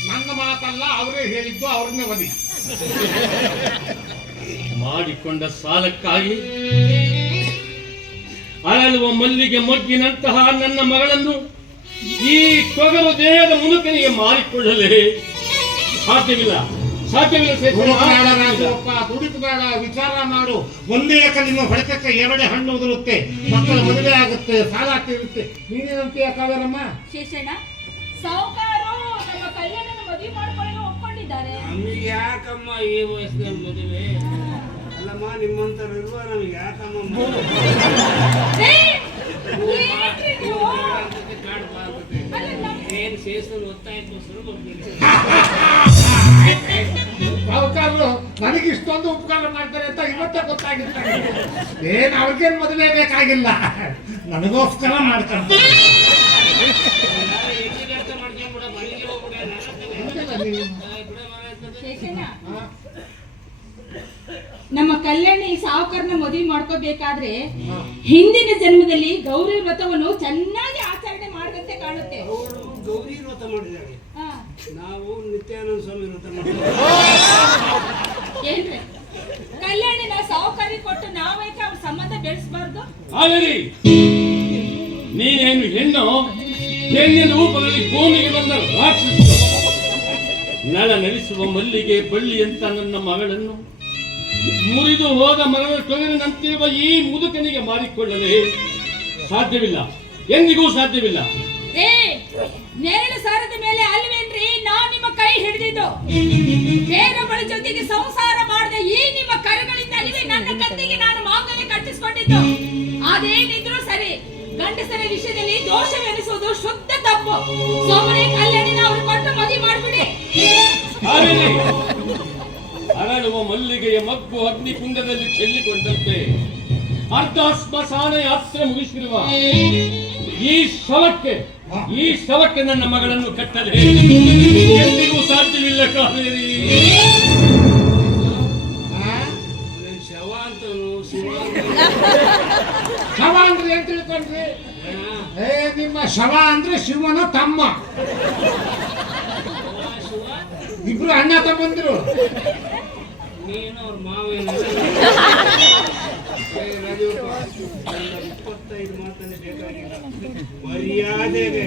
ನನ್ನ ಮಾತಲ್ಲ, ಅವರೇ ಹೇಳಿದ್ದು, ಅವ್ರನ್ನೇ ಒದಿ ಮಾಡಿಕೊಂಡ ಸಾಲಕ್ಕಾಗಿ ಅರಳುವ ಮಲ್ಲಿಗೆ ಮೊಗ್ಗಿನಂತಹ ನನ್ನ ಮಗಳನ್ನು ಈ ತೊಗರು ದೇಹದ ಮುನುಕನಿಗೆ ಮಾರಿಕೊಳ್ಳಲೇ ಸಾಧ್ಯವಿಲ್ಲ. ದುಡಿಕಬೇಡ, ವಿಚಾರ ಮಾಡು. ಒಂದೇ ಕಲ್ಲಿನ ಹೊಡೆತಕ್ಕೆ 2 ಹಣ್ಣು ಉದುರುತ್ತೆ, ಮಕ್ಕಳ ಮದುವೆ ಆಗುತ್ತೆ, ಸಾಲ ತೀರುತ್ತೆ. ನೀನೇನಂತೀಯ ಕಾವೇರಮ್ಮ? ಶೇಷಣ್ಣ, ಸಾಹುಕಾರು ನಮ್ಮ ಕಲ್ಯಾಣನ ಮದುವೆ ಮಾಡ್ಕೊಳ್ಳಲು ಒಪ್ಕೊಂಡಿದ್ದಾರೆ. ನಮಗೆ ಯಾಕಮ್ಮ ಈ ವಯಸ್ಸಿನಲ್ಲಿ ಮದುವೆ? ಅಲ್ಲಮ್ಮ, ನಿಮ್ಮಂತರು ಇರುವ ನಮಗೆ ಯಾಕಮ್ಮ ಏನ್ ಸೇಸಲು ಒತ್ತಾಯಕ್ಕೋಸ್ಕರ ಸಾಹುಕಾರರು ನನಗೆ ಇಷ್ಟೊಂದು ಉಪಕಾರ ಮಾಡ್ತಾರೆ ಅಂತ ಇವತ್ತೇ ಗೊತ್ತಾಗಿರ್ತಾರೆ. ಏನ್ ಅವ್ರಿಗೇನ್ ಮದುವೆ ಬೇಕಾಗಿಲ್ಲ, ನನಗೋಸ್ಕರ ಮಾಡ್ತಾರೆ. ನಮ್ಮ ಕಲ್ಯಾಣಿ ಸಾಹುಕಾರನ ಮದುವೆ ಮಾಡ್ಕೋಬೇಕಾದ್ರೆ ಹಿಂದಿನ ಜನ್ಮದಲ್ಲಿ ಗೌರಿ ವ್ರತವನ್ನು ಚೆನ್ನಾಗಿ ಆಚರಣೆ ಮಾಡದಂತೆ ಕಾಣುತ್ತೆ. ಗೌರಿ ವ್ರತ ಮಾಡಿದ್ದಾರೆ, ನಾವು ನಿತ್ಯಾನಂದ ಸ್ವಾಮಿ ವ್ರತ ಮಾಡಿದ್ದೇವೆ. ಏನ್ರಿ, ಕಲ್ಯಾಣಿನ ಸಾಹುಕಾರಿ ಕೊಟ್ಟು ನಾವೈಕ ಅವ್ರ ಸಂಬಂಧ ಬೆಳೆಸ ಹಾಗರಿ ನೀನೇನು ಹೆಣ್ಣಿನ ರೂಪದಲ್ಲಿ ಭೂಮಿಗೆ ಬಂದ ರಾಕ್ಷಸ. ನಳ ನಳಿಸುವ ಮಲ್ಲಿಗೆ ಬಳ್ಳಿಯಂತ ನನ್ನ ಮಗಳನ್ನು ಮುರಿದು ಹೋದ ಮರದ ತೊಗರಿನಂತಿರುವ ಈ ಮುದುಕನಿಗೆ ಮಾರಿಕೊಳ್ಳಲೇ ಸಾಧ್ಯವಿಲ್ಲ, ಎಂದಿಗೂ ಸಾಧ್ಯವಿಲ್ಲ. ನೇರಳೆ ಸಾರದ ಮೇಲೆ ಅಲ್ವೇನ್ರಿ ನಾನ್ ನಿಮ್ಮ ಕೈ ಹಿಡಿದಿದ್ದು. ಬೇರೊಬ್ಬಳ ಜೊತೆಗೆ ಸಂಸಾರ ಮಾಡಿದ ಈ ನಿಮ್ಮ ಕರಗಳಿಂದ ಅಲ್ವೇ ನನ್ನ ಕತ್ತಿಗೆ ನಾನು ಮಾಂಗಲ್ಯ ಕಟ್ಟಿಸಿಕೊಂಡಿದ್ದು. ಅದೇನಿದ್ರು ಸರಿ, ಗಂಡಸರ ವಿಷಯದಲ್ಲಿ ದೋಷವೆನಿಸುವುದು ಶುದ್ಧ ತಪ್ಪು. ಸೋಮನೆ ಕಲ್ಯಾಣಿನ ಅವರು ಕೊಟ್ಟು ಮದುವೆ ಮಾಡಿಬಿಡಿ. ಅರಳುವ ಮಲ್ಲಿಗೆಯ ಮಗ್ಗು ಅಗ್ನಿಕುಂಡದಲ್ಲಿ ಚೆಲ್ಲಿಕೊಂಡಂತೆ ಅರ್ಧ ಸ್ಮಶಾನ ಯಾತ್ರೆ ಮುಗಿಸಿರುವ ಈ ಶವಕ್ಕೆ ನನ್ನ ಮಗಳನ್ನು ಕಟ್ಟಲೇ ಎಂದಿಗೂ ಸಾಧ್ಯವಿಲ್ಲ. ಕಾವೇರಿ ಶವ ಅಂತ ಶವ ಅಂದ್ರೆ ಏನ್ ತಿಳ್ಕೊಂಡ್ರಿ? ನಿಮ್ಮ ಶವ ಅಂದ್ರೆ ಶಿವನ ತಮ್ಮ. ಇಬ್ರು ಅಣ್ಣ ತಮ್ಮಂದ್ರು. ನೀನು ಅವ್ರ ಮಾವೇನ 25 ಮಾತನ್ನು ಬೇಕಾಗಿಲ್ಲ. ಮರ್ಯಾದೆಗೆ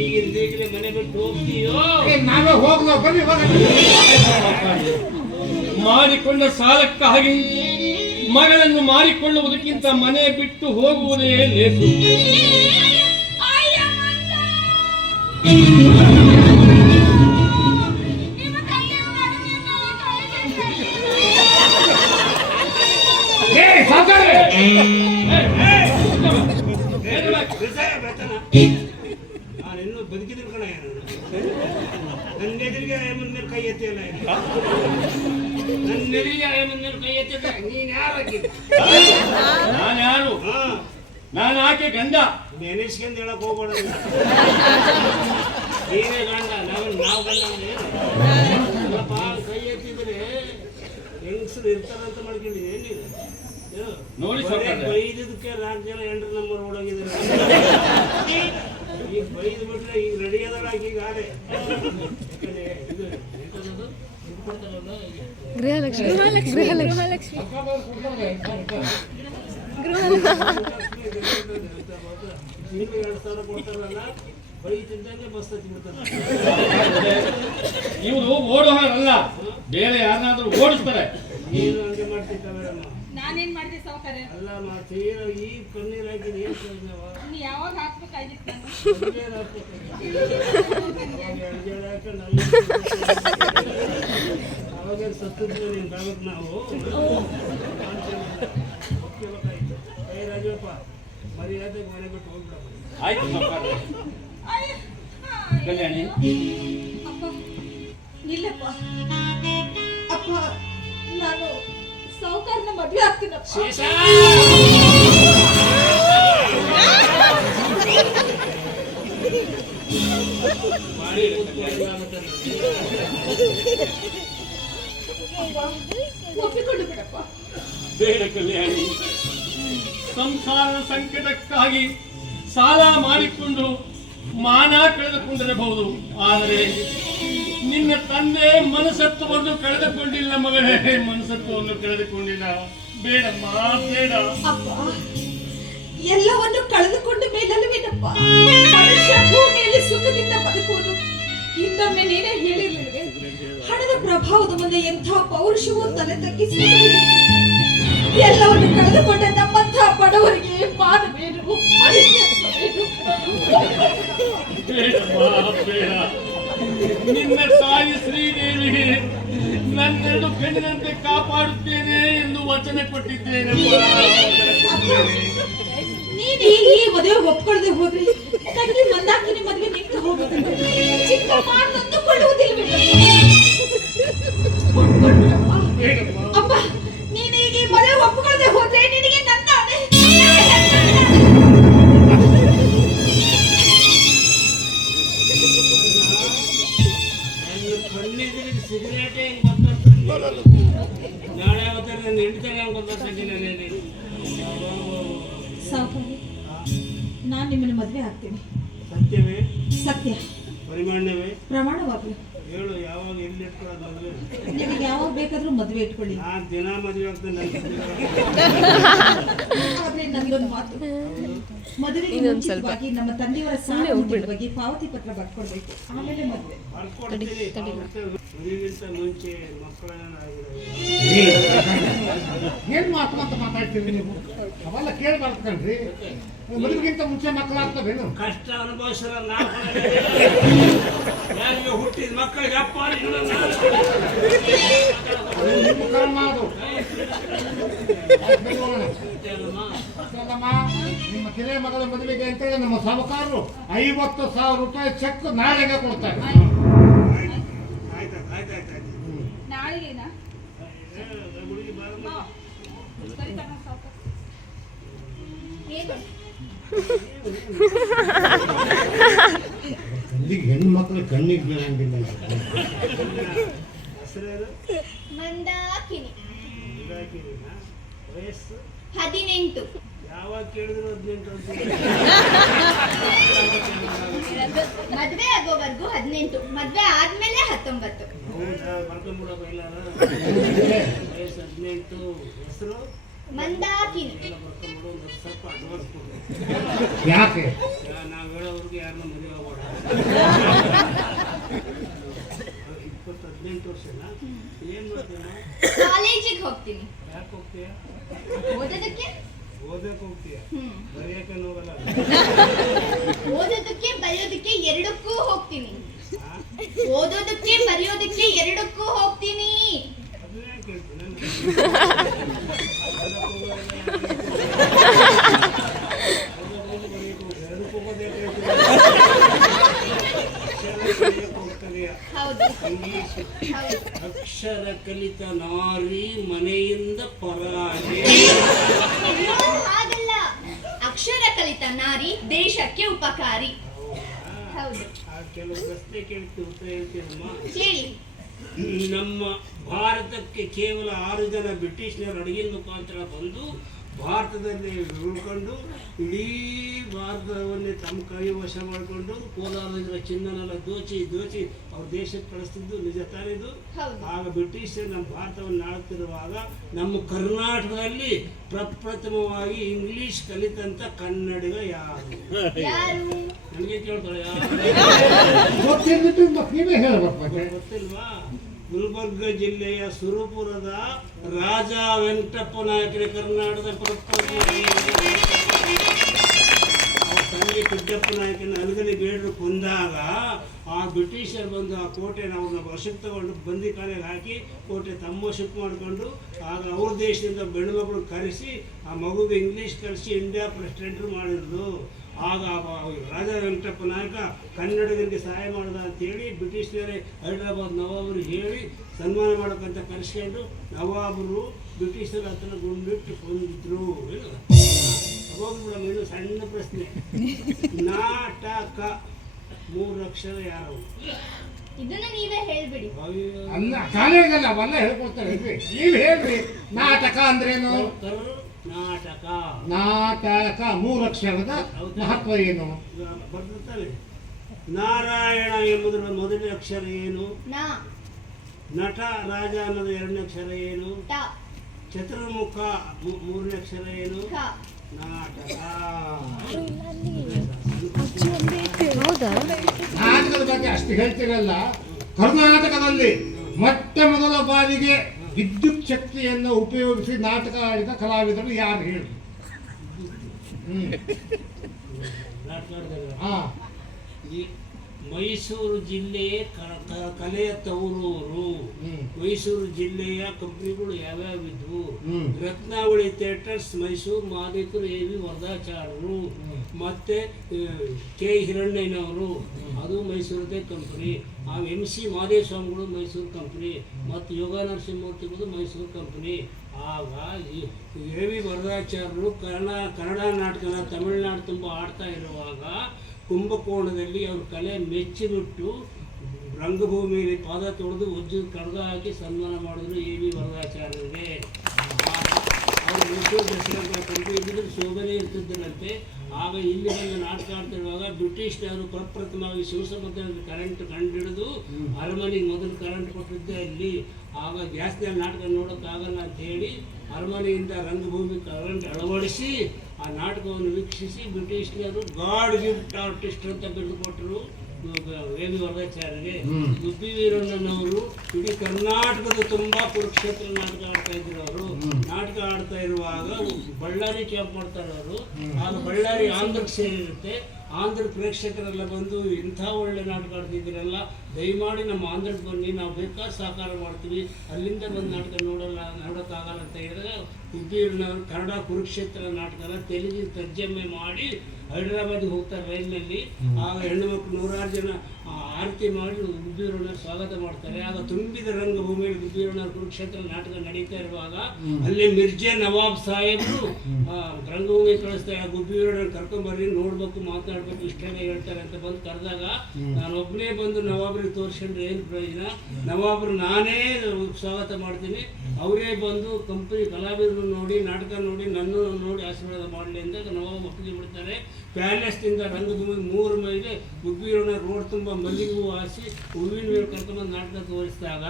ಈಗಿಂದೀಗಲೇ ಮನೆ ಬಿಟ್ಟು ಹೋಗ್ತೀಯೋ? ನಾವೇ ಹೋಗ್ಲೋ, ಬನ್ನಿ ಹೋಗ. ಮಾಡಿಕೊಂಡ ಸಾಲಕ್ಕಾಗಿ ಮಗಳನ್ನು ಮಾರಿಕೊಳ್ಳುವುದಕ್ಕಿಂತ ಮನೆ ಬಿಟ್ಟು ಹೋಗುವುದೇ ಲೇಸು. ನಾನಿನ್ನೂ ಬದುಕಿದ್ರು ಕಣ. ನನ್ನ ಎದುರಿಗೆ ಅಯ್ಯಮ್ಮನ ಮೇಲೆ ಕೈ ಎತ್ತಿಯಲ್ಲ, ನನ್ನ ಎದುರಿಗೆ ಅಯ್ಯಮ್ಮನ ಮೇಲೆ ಕೈ ಎತ್ತಿದ್ದ ನೀನ್ ಯಾರು? ನಾನ್ಯಾರು? ನಾನು ಆಕೆ ಗಂಡ. ನೆನೆಸ್ಕೊಂಡು ಹೇಳಕ್ ಹೋಗ್ಬೇಡ. ನೀನೇ ಗಂಡ, ನಾವು ಗಂಡ ಅಲ್ಲಪ್ಪ. ಕೈ ಎತ್ತಿದ್ರೆ ಹೆಂಗಸರು ಇರ್ತಾರಂತ ಮಾಡ್ಕೊಂಡಿದ್ದೀನಿ. ಏನಿದೆ ನೋಡಿ, ಬೈದಕ್ಕೆ 4 ಜನ ಹೆಂಡ್ರು ನಮ್ಮವ್ರು ಓಡೋಗಿದ್ದಾರೆ. ಈಗ ಬೈದು ಬಿಟ್ರೆ ಈಗ ರೆಡಿ ಅದಾರ. ಈಗ ಆಡೆ ಇದು ಗೃಹಲಕ್ಷ್ಮಿ ತಿಂಗಳು 2,000 ಕೊಡ್ತಾರಲ್ಲ, ಬೈ ತಿಂದಂಗೆ ಮಸ್ತ್ ಹಚ್ಚಿಬಿಡ್ತಾರೆ. ಇವರು ಓಡೋರಲ್ಲ, ಬೇರೆ ಯಾರನ್ನಾದ್ರೂ ಓಡಿಸ್ತಾರೆ. ನೀನು ಹಂಗೆ ಮಾಡ್ತಿದ್ದವರಮ್ಮ. ನಾನೇನ್ ಮಾಡಿದೆ ಸಾವುಕಾರ? ಅಲ್ಲ ತೀರ ಈ ಕಣ್ಣೀರು ಹಾಕಿದ ಏನ್ ಪ್ರಯೋಜನವ? ನೀ ಯಾವಾಗ ಹಾಕ್ಬೇಕಾಗಿತ್ತು? ಅವಾಗ ಸತ್ತಿದ್ರು ನೀನು ಕಾಗಕ್ಕೆ ನಾವು ಕೈ ರಾಜಪ್ಪ ಮರ್ಯಾದೆಗೆ ಮನೆ ಬಿಟ್ಟು ಹೋಗ್ಬಿಡಮ್ಮ. ಆಯ್ತು ಕಲ್ಯಾಣಿ. ಅಪ್ಪ ನಿಲ್ಲಪ್ಪ. ಅಪ್ಪ ನಾನು ಸಾವುಕಾರನ ಮದುವೆ ಆಗ್ತೀನಪ್ಪ. ಒಪ್ಪಿಕೊಂಡು ಬಿಡಪ್ಪ. ಬೇಡ ಕಲ್ಯಾಣಿ, ಸಂಸಾರದ ಸಂಕಟಕ್ಕಾಗಿ ಸಾಲ ಮಾಡಿಕೊಂಡು ಮಾನ ಕಳೆದುಕೊಂಡಿರಬಹುದು, ಆದರೆ ನಿನ್ನ ತಂದೆ ಮನಸತ್ವವನ್ನು ಕಳೆದುಕೊಂಡಿಲ್ಲ ಮಗಳೇ, ಮನಸತ್ವವನ್ನು ಕಳೆದುಕೊಂಡಿಲ್ಲ. ಬೇಡಮ್ಮ, ಬೇಡ. ಅಪ್ಪ ಎಲ್ಲವನ್ನು ಕಳೆದುಕೊಂಡ ಮೇಲಲ್ಲವೇನಪ್ಪ ಮನುಷ್ಯ ಭೂಮಿಯಲ್ಲಿ ಸುಖದಿಂದ ಬದುಕುವುದು. ಇನ್ನೊಮ್ಮೆ ನೀನೇ ಹೇಳಿರ್ಲಿಲ್ವೇ, ಹಣದ ಪ್ರಭಾವದ ಮುಂದೆ ಎಂಥ ಪೌರುಷವೂ ತಲೆ ತಗ್ಗಿಸಿ ಎಲ್ಲವನ್ನು ಕಳೆದುಕೊಂಡ ನಮ್ಮಂಥ ಬಡವರಿಗೆ ಮಾನವೇನು, ಮನುಷ್ಯತ್ವವೇನು? ಬೇಡಮ್ಮ, ಬೇಡ. ನಿನ್ನ ತಾಯಿ ಶ್ರೀದೇವಿ ನನ್ನೆರಡು ಕಣ್ಣಿನಂತೆ ಕಾಪಾಡುತ್ತೇನೆ ಎಂದು ವಚನ ಕೊಟ್ಟಿದ್ದೇನೆ. ನೀನು ಈ ಮದುವೆ ಒಪ್ಕೊಳ್ಳದೆ ಹೋದ್ರೆ ಕಣ್ಣಿ ಮಂದಾಕಿನ ಮದುವೆ ನಿಂತು ಹೋಗುತ್ತದೆ. ಚಿಕ್ಕ ಮಾತಂದುಕೊಳ್ಳುವುದಿಲ್ಲ. ಅಪ್ಪ ನೀನು ಈಗ ಈ ಮದುವೆ ಒಪ್ಕೊಳ್ಳದೆ ಹೋದ್ರೆ ನಿನಗೆ ನನ್ನ ಕಣ್ಣಿದ್ರೆ ಸಿಗರೇಟೇ ಹೆಂಗ್ ಗೊತ್ತಾಗ್ತದೆ. ನಾಳೆ ಅವತ್ತರ ನನ್ನ ಹೆಂಡತಿಗೆ ಹೆಂಗ್ ಗೊತ್ತಾಗ್ತದೆ? ಸಾವುಕಾರಿ, ನಾನು ನಿಮ್ಮನ್ನು ಮದುವೆ ಆಗ್ತೀನಿ. ಸತ್ಯವೇ? ಸತ್ಯ. ಪರಿಮಾಣವೇ? ಪ್ರಮಾಣವಾಗಲಿ. ಹೇಳು ಯಾವಾಗ ಎಲ್ಲಿ ಇಟ್ಕೊಳ್ಳೋದು ಮದುವೆ? ನಿಮಗೆ ಯಾವಾಗ ಬೇಕಾದ್ರೂ ಮದುವೆ ಇಟ್ಕೊಳ್ಳಿ. ನಾನು ದಿನ ಮದುವೆ ಆಗ್ತೇನೆ. ಆದ್ರೆ ನನಗೊಂದು ಮಾತು, ಮದುವೆಗೆ ಮುಂಚಿತವಾಗಿ ನಮ್ಮ ತಂದೆಯವರ ಸಾಲ ಬಗ್ಗೆ ಪಾವತಿ ಪತ್ರ ಬರ್ಕೊಡ್ಬೇಕು, ಆಮೇಲೆ ಮದುವೆ ಬರ್ಕೊಡ್ತೀನಿ. ಮದುವೆಗಿಂತ ಮುಂಚೆ ಮಕ್ಕಳನ್ನ ಏನ್ ಮಾತಾಡ್ತೀವಿ ನೀವು? ಅವೆಲ್ಲ ಕೇಳ್ಬಾರ್ದು ಕಣ್ರಿ. ಮದುವೆಗಿಂತ ಮುಂಚೆ ಮಕ್ಕಳಾಗ್ತವೇನು? ಕಷ್ಟ ಅನುಭವಿಸಲ್ಲ ನಾವು. ಯಾರಿಗೆ ಹುಟ್ಟಿದ ಮಕ್ಕಳಿಗೆ ಅಪ್ಪ ನಿಮ್ಮ ಕರ್ಮ ಅದು. ಅಲ್ಲಮ್ಮ, ನಿಮ್ಮ ಕಿರಿಯ ಮಗಳ ಮದುವೆಗೆ ಅಂತೇಳಿ ನಮ್ಮ ಸಾಹುಕಾರರು 50,000 ರೂಪಾಯಿ ಚೆಕ್ ನಾಳೆಗೆ ಕೊಡ್ತಾರೆ. ಆಯ್ತಾಯ್ತು. ನಾಳೆಗೆನಾ? ಹುಡುಗಿ ಬಾರಮ್ಮ. ಸರಿ ತಮ್ಮ ಸಾಕು. ಏನು? ಹೆಣ್ಣು ಮಕ್ಕಳು ಕಣ್ಣಿಗೆ ಬೀಳಂಗಿಲ್ಲ. ಹೆಸರೇನು? ಮಂದಾಕಿನಿ. ಮಂದಾಕಿನಿನಾ? ವಯಸ್ಸು? 18. ಯಾವಾಗ ಕೇಳಿದ್ರು 18 ಅಂತ. ಮದ್ವೆ ಆಗೋವರೆಗೂ 18, ಮದ್ವೆ ಆದ್ಮೇಲೆ 19. ಹೌದಾ? ಬರ್ಕೊಂಡ್ಬಿಡಪ್ಪ ಎಲ್ಲಾರ. ವಯಸ್ಸು 18, ಹೆಸರು ಮಂದಾಕಿನಿ. ಎಲ್ಲ ಬರ್ಕೊಂಡ್ಬಿಡು. ಒಂದು ಸ್ವಲ್ಪ ಅಡ್ವಾನ್ಸ್ ಕೊಡು. ಯಾಕೆ? ನಾವು ಹೇಳೋವ್ರಿಗೆ ಯಾರನ್ನ ಮದುವೆ ಆಗೋಣ. 18 ವರ್ಷನಾ? ಏನ್ ಮಾಡ್ತೀನ? ಕಾಲೇಜಿಗೆ ಹೋಗ್ತೀನಿ. ಯಾಕೆ ಹೋಗ್ತೀಯ? ಓದೋದಕ್ಕೆ. ಓದಕ್ಕೆ ಹೋಗ್ತೀಯ? ಬರೆಯಕ್ಕೆ ಹೋಗಲ್ಲ? ಓದೋದಕ್ಕೆ ಬರೆಯೋದಕ್ಕೆ ಎರಡಕ್ಕೂ ಹೋಗ್ತೀನಿ. ಓದೋದಕ್ಕೆ ಬರೆಯೋದಕ್ಕೆ ಎರಡಕ್ಕೂ ಹೋಗ್ತೀನಿ. ಅದನ್ನೇ ಕೇಳ್ತೀನಿ. ಹೌದು. ಇಂಗ್ಲಿಷ್. ಹೌದು. ಅಕ್ಷರ ಕಲಿತ ನಾರಿ ಮನೆಯಿಂದ ಪರಾರಿ. ಅಯ್ಯೋ, ಹಾಗಲ್ಲ. ಅಕ್ಷರ ಕಲಿತ ನಾರಿ ದೇಶಕ್ಕೆ ಉಪಕಾರಿ. ಹೌದು. ಕೆಲವು ಪ್ರಶ್ನೆ ಕೇಳ್ತೀವಿ, ಉತ್ತರ ಹೇಳ್ತೀನಮ್ಮ. ಹೇಳಿ. ನಮ್ಮ ಭಾರತಕ್ಕೆ ಕೇವಲ 6 ಜನ ಬ್ರಿಟಿಷ್ನರು ಹಡಗಿನ ಮುಖಾಂತರ ಬಂದು ಭಾರತದಲ್ಲಿ ಉಳ್ಕೊಂಡು ಇಡೀ ಭಾರತವನ್ನೇ ತಮ್ಮ ಕೈ ವಶ ಮಾಡಿಕೊಂಡು ಕೋಲಾರದಿಂದ ಚಿನ್ನನೆಲ್ಲ ದೋಚಿ ಅವ್ರ ದೇಶಕ್ಕೆ ಕಳಿಸ್ತಿದ್ದು ನಿಜ ತಾನಿದು. ಹೌದು. ಆಗ ಬ್ರಿಟಿಷರು ನಮ್ಮ ಭಾರತವನ್ನು ಆಳ್ತಿರುವಾಗ ನಮ್ಮ ಕರ್ನಾಟಕದಲ್ಲಿ ಪ್ರಪ್ರಥಮವಾಗಿ ಇಂಗ್ಲಿಷ್ ಕಲಿತಂತ ಕನ್ನಡಿಗ ಯಾರು? ನನಗೆ ಕೇಳ್ತಾಳೆ. ಗೊತ್ತಿದ್ದು ನೀವೇ ಹೇಳ್ಬೇಕು. ಗೊತ್ತಿಲ್ವಾ? ಗುಲ್ಬರ್ಗ ಜಿಲ್ಲೆಯ ಸುರಪುರದ ರಾಜ ವೆಂಕಟಪ್ಪ ನಾಯಕರ ಕರ್ನಾಟಕದ ಪ್ರಪ್ರಥಮ ತಂದೆ ಕಿಟ್ಟಪ್ಪ ನಾಯಕನ ಅಲಗಲಿ ಬೇಡರು ಕೊಂದಾಗ ಆ ಬ್ರಿಟಿಷರು ಬಂದು ಆ ಕೋಟೆನ ಅವ್ರನ್ನ ವಶಕ್ಕೆ ತಗೊಂಡು ಬಂದಿಖಾನೆಗೆ ಹಾಕಿ ಕೋಟೆ ತಮ್ಮ ವಶಕ್ಕೆ ಮಾಡಿಕೊಂಡು ಆಗ ಅವ್ರ ದೇಶದಿಂದ ಹೆಣ್ಣು ಮಕ್ಕಳು ಕರೆಸಿ ಆ ಮಗುಗೆ ಇಂಗ್ಲೀಷ್ ಕಲಿಸಿ ಇಂಡಿಯಾ ಪ್ರೆಸಿಡೆಂಟ್ರು ಮಾಡಿದ್ರು. ಆಗ ರಾಜ ವೆಂಕಟಪ್ಪ ನಾಯಕ ಕನ್ನಡಿಗರಿಗೆ ಸಹಾಯ ಮಾಡಿದ ಅಂತೇಳಿ ಬ್ರಿಟಿಷ್ನರೇ ಹೈದರಾಬಾದ್ ನವಾಬರು ಹೇಳಿ ಸನ್ಮಾನ ಮಾಡೋಕ್ಕಂತ ಕರೆಸ್ಕೊಂಡು ನವಾಬರು ಬ್ರಿಟಿಷರ ಹತ್ರ ಗುಂಡಿಟ್ಟು ಕೊಂದಿದ್ರು. ಹೋಗ್ಬಿಡಮ್ಮ, ಇದು ಸಣ್ಣ ಪ್ರಶ್ನೆ. ನಾಟಕ 3 ಅಕ್ಷರ ಯಾರು? ಇದನ್ನ ನೀವೇ ಹೇಳ್ಬಿಡಿ. ಅಲ್ಲ, ಕಾಲೇಜಲ್ಲ ಅವೆಲ್ಲ ಹೇಳ್ಕೊಡ್ತಾರೆ. ನೀವು ಹೇಳ್ರಿ. ನಾಟಕ ಅಂದ್ರೇನು? ನಾಟಕ. ನಾಟಕ 3 ಅಕ್ಷರದ ಮಹತ್ವ ಏನು? ಬರ್ತಾರೆ. ನಾರಾಯಣ ಎಂಬುದರ ಮೊದಲನೇ ಅಕ್ಷರ ಏನು? ನಟ ರಾಜ ಅನ್ನೋದು 2ನೇ ಅಕ್ಷರ ಏನು? ಚತುರ್ಮುಖ 3ನೇ ಅಕ್ಷರ ಏನು? ನಾಟಕ. ನಾಟಕದ ಬಗ್ಗೆ ಅಷ್ಟು ಹೇಳ್ತಿರಲ್ಲ. ಕರ್ನಾಟಕದಲ್ಲಿ ಮೊಟ್ಟ ಮೊದಲ ಬಾರಿಗೆ ವಿದ್ಯುತ್ ಶಕ್ತಿಯನ್ನು ಉಪಯೋಗಿಸಿ ನಾಟಕ ಆಡಿದ ಕಲಾವಿದರು ಯಾರು ಹೇಳಿ? ಮೈಸೂರು ಜಿಲ್ಲೆಯ ಕಲೆಯ ತವರೂರು. ಮೈಸೂರು ಜಿಲ್ಲೆಯ ಕಂಪ್ನಿಗಳು ಯಾವ್ಯಾವಿದ್ವು? ರತ್ನಾವಳಿ ಥಿಯೇಟರ್ಸ್ ಮೈಸೂರು, ಮಾಲೀಕರು AV ವರದಾಚಾರ್ಯರು, ಮತ್ತೆ ಕೆ ಹಿರಣ್ಣಯ್ಯನವರು, ಅದು ಮೈಸೂರದೇ ಕಂಪ್ನಿ. ಆ MC ಮಾದೇಸ್ವಾಮಿಗಳು ಮೈಸೂರು ಕಂಪ್ನಿ, ಮತ್ತು ಯೋಗ ನರಸಿಂಹಮೂರ್ತಿಗಳು ಮೈಸೂರು ಕಂಪ್ನಿ. ಆಗ AV ವರದಾಚಾರ್ಯರು ಕನ್ನಡ ನಾಟಕನ ತಮಿಳುನಾಡು ತುಂಬ ಆಡ್ತಾ ಇರುವಾಗ ಕುಂಭಕೋಣದಲ್ಲಿ ಅವ್ರ ಕಲೆ ಮೆಚ್ಚಿಬಿಟ್ಟು ರಂಗಭೂಮಿಯಲ್ಲಿ ಪಾದ ತೊಳೆದು ಉಜ್ಜು ಕಡ್ಗ ಹಾಕಿ ಸನ್ಮಾನ ಮಾಡಿದ್ರು AV ವರದಾಚಾರ್ಯರಿಗೆ. ಅವರು ಮೈಸೂರು ದಸರಾ ಕಂಡು ಇದ್ರೆ ಶೋಭನೆ ಇರ್ತಿದ್ದರಂತೆ. ಆಗ ಇಲ್ಲಿ ಬಂದು ನಾಟಕ ಆಡ್ತಿರುವಾಗ ಬ್ರಿಟಿಷ್ನವರು ಪ್ರಪ್ರಥಮವಾಗಿ ಶಿವಸಮುದ್ರದ ಕರೆಂಟ್ ಕಂಡುಹಿಡಿದು ಅರಮನೆಗೆ ಮೊದಲು ಕರೆಂಟ್ ಕೊಟ್ಟಿದ್ದೆ ಅಲ್ಲಿ. ಆಗ ಗ್ಯಾಸ್ನಲ್ಲಿ ನಾಟಕ ನೋಡೋಕ್ಕಾಗಲ್ಲ ಅಂತ ಹೇಳಿ ಅರಮನೆಯಿಂದ ರಂಗಭೂಮಿ ಕರೆಂಟ್ ಅಳವಡಿಸಿ ಆ ನಾಟಕವನ್ನು ವೀಕ್ಷಿಸಿ ಬ್ರಿಟಿಷ್ನವರು ಗಾಡ್ ಗಿಫ್ಟ್ ಆರ್ಟಿಸ್ಟ್ ಅಂತ ಬಿರುದು ಕೊಟ್ಟರು ವೇಣು ವರದಾಚಾರ್ಯರಿಗೆ. ಗುಬ್ಬಿ ವೀರಣ್ಣನವರು ಇಡೀ ಕರ್ನಾಟಕದ ತುಂಬಾ ಕುರುಕ್ಷೇತ್ರ ನಾಟಕ ಆಡ್ತಾ ಇದ್ರು. ಅವರು ನಾಟಕ ಆಡ್ತಾ ಇರುವಾಗ ಬಳ್ಳಾರಿ ಕ್ಯಾಂಪ್ ಮಾಡ್ತಾರೆ ಅವರು. ಆಗ ಬಳ್ಳಾರಿ ಆಂಧ್ರಕ್ಕೆ ಸೇರಿರುತ್ತೆ. ಆಂಧ್ರ ಪ್ರೇಕ್ಷಕರೆಲ್ಲ ಬಂದು ಇಂಥ ಒಳ್ಳೆ ನಾಟಕ ಆಡ್ತಿದ್ದೀರಲ್ಲ, ದಯಮಾಡಿ ನಮ್ಮ ಆಂಧ್ರಕ್ಕೆ ಬನ್ನಿ, ನಾವು ಬೇಕಾದ ಸಹಕಾರ ಮಾಡ್ತೀವಿ, ಅಲ್ಲಿಂದ ಬಂದು ನಾಟಕ ನೋಡೋಕ್ಕಾಗಲ್ಲ ಅಂತ ಹೇಳಿದಾಗ ಗುಬ್ಬಿ ವೀರಣ್ಣವರು ಕನ್ನಡ ಕುರುಕ್ಷೇತ್ರ ನಾಟಕನ ತೆಲುಗಿನ ತರ್ಜಮೆ ಮಾಡಿ ಹೈದರಾಬಾದಿಗೆ ಹೋಗ್ತಾರೆ ರೈಲಿನಲ್ಲಿ. ಆಗ ಹೆಣ್ಣು ಮಕ್ಕಳು 100 ಜನ ಆರತಿ ಮಾಡಿ ಗುಬ್ಬಿ ವೀರಣ್ಣವ್ರು ಸ್ವಾಗತ ಮಾಡ್ತಾರೆ. ಆಗ ತುಂಬಿದ ರಂಗಭೂಮಿಯಲ್ಲಿ ಗುಬ್ಬಿ ವೀರಣ್ಣವ್ರ ಕುರುಕ್ಷೇತ್ರ ನಾಟಕ ನಡೀತಾ ಇರುವಾಗ ಅಲ್ಲಿ ಮಿರ್ಜೆ ನವಾಬ್ ಸಾಹೇಬರು ರಂಗಭೂಮಿ ಕಳಿಸ್ತಾರೆ. ಗುಬ್ಬಿ ವೀರಣ್ಣವ್ರು ಕರ್ಕೊಂಡ್ಬರ್ರಿ, ನೋಡ್ಬೇಕು, ಮಾತಾಡ್ಬೇಕು, ಇಷ್ಟೇ ಹೇಳ್ತಾರೆ ಅಂತ ಬಂದು ಕರೆದಾಗ ನಾನು ಒಬ್ಬನೇ ಬಂದು ನವಾಬ್ರಿಗೆ ತೋರಿಸ್ಕೊಂಡ್ರೆ ಏನು ಪ್ರಯೋಜನ, ನವಾಬ್ರು ನಾನೇ ಸ್ವಾಗತ ಮಾಡ್ತೀನಿ, ಅವರೇ ಬಂದು ಕಂಪನಿ ಕಲಾವಿದರು ನೋಡಿ ನಾಟಕ ನೋಡಿ ನನ್ನನ್ನು ನೋಡಿ ಆಶೀರ್ವಾದ ಮಾಡಲಿ ಅಂದಾಗ ನವಾಬ್ ಒಪ್ಪಿಗೆ ಬಿಡ್ತಾರೆ. ಪ್ಯಾಲೇಸ್ನಿಂದ ರಂಗಭೂಮಿ 3 ಮೈಲಿ ಗುಬ್ಬಿ ವೀರಣ್ಣ ರೋಡ್ ತುಂಬ ಮಲ್ಲಿಗೆ ಹೂವು ಹಾಸಿ ಹೂವಿನ ಮೇಲೆ ಕರ್ಕೊಂಡ್ಬಂದು ನಾಟಕ ತೋರಿಸಿದಾಗ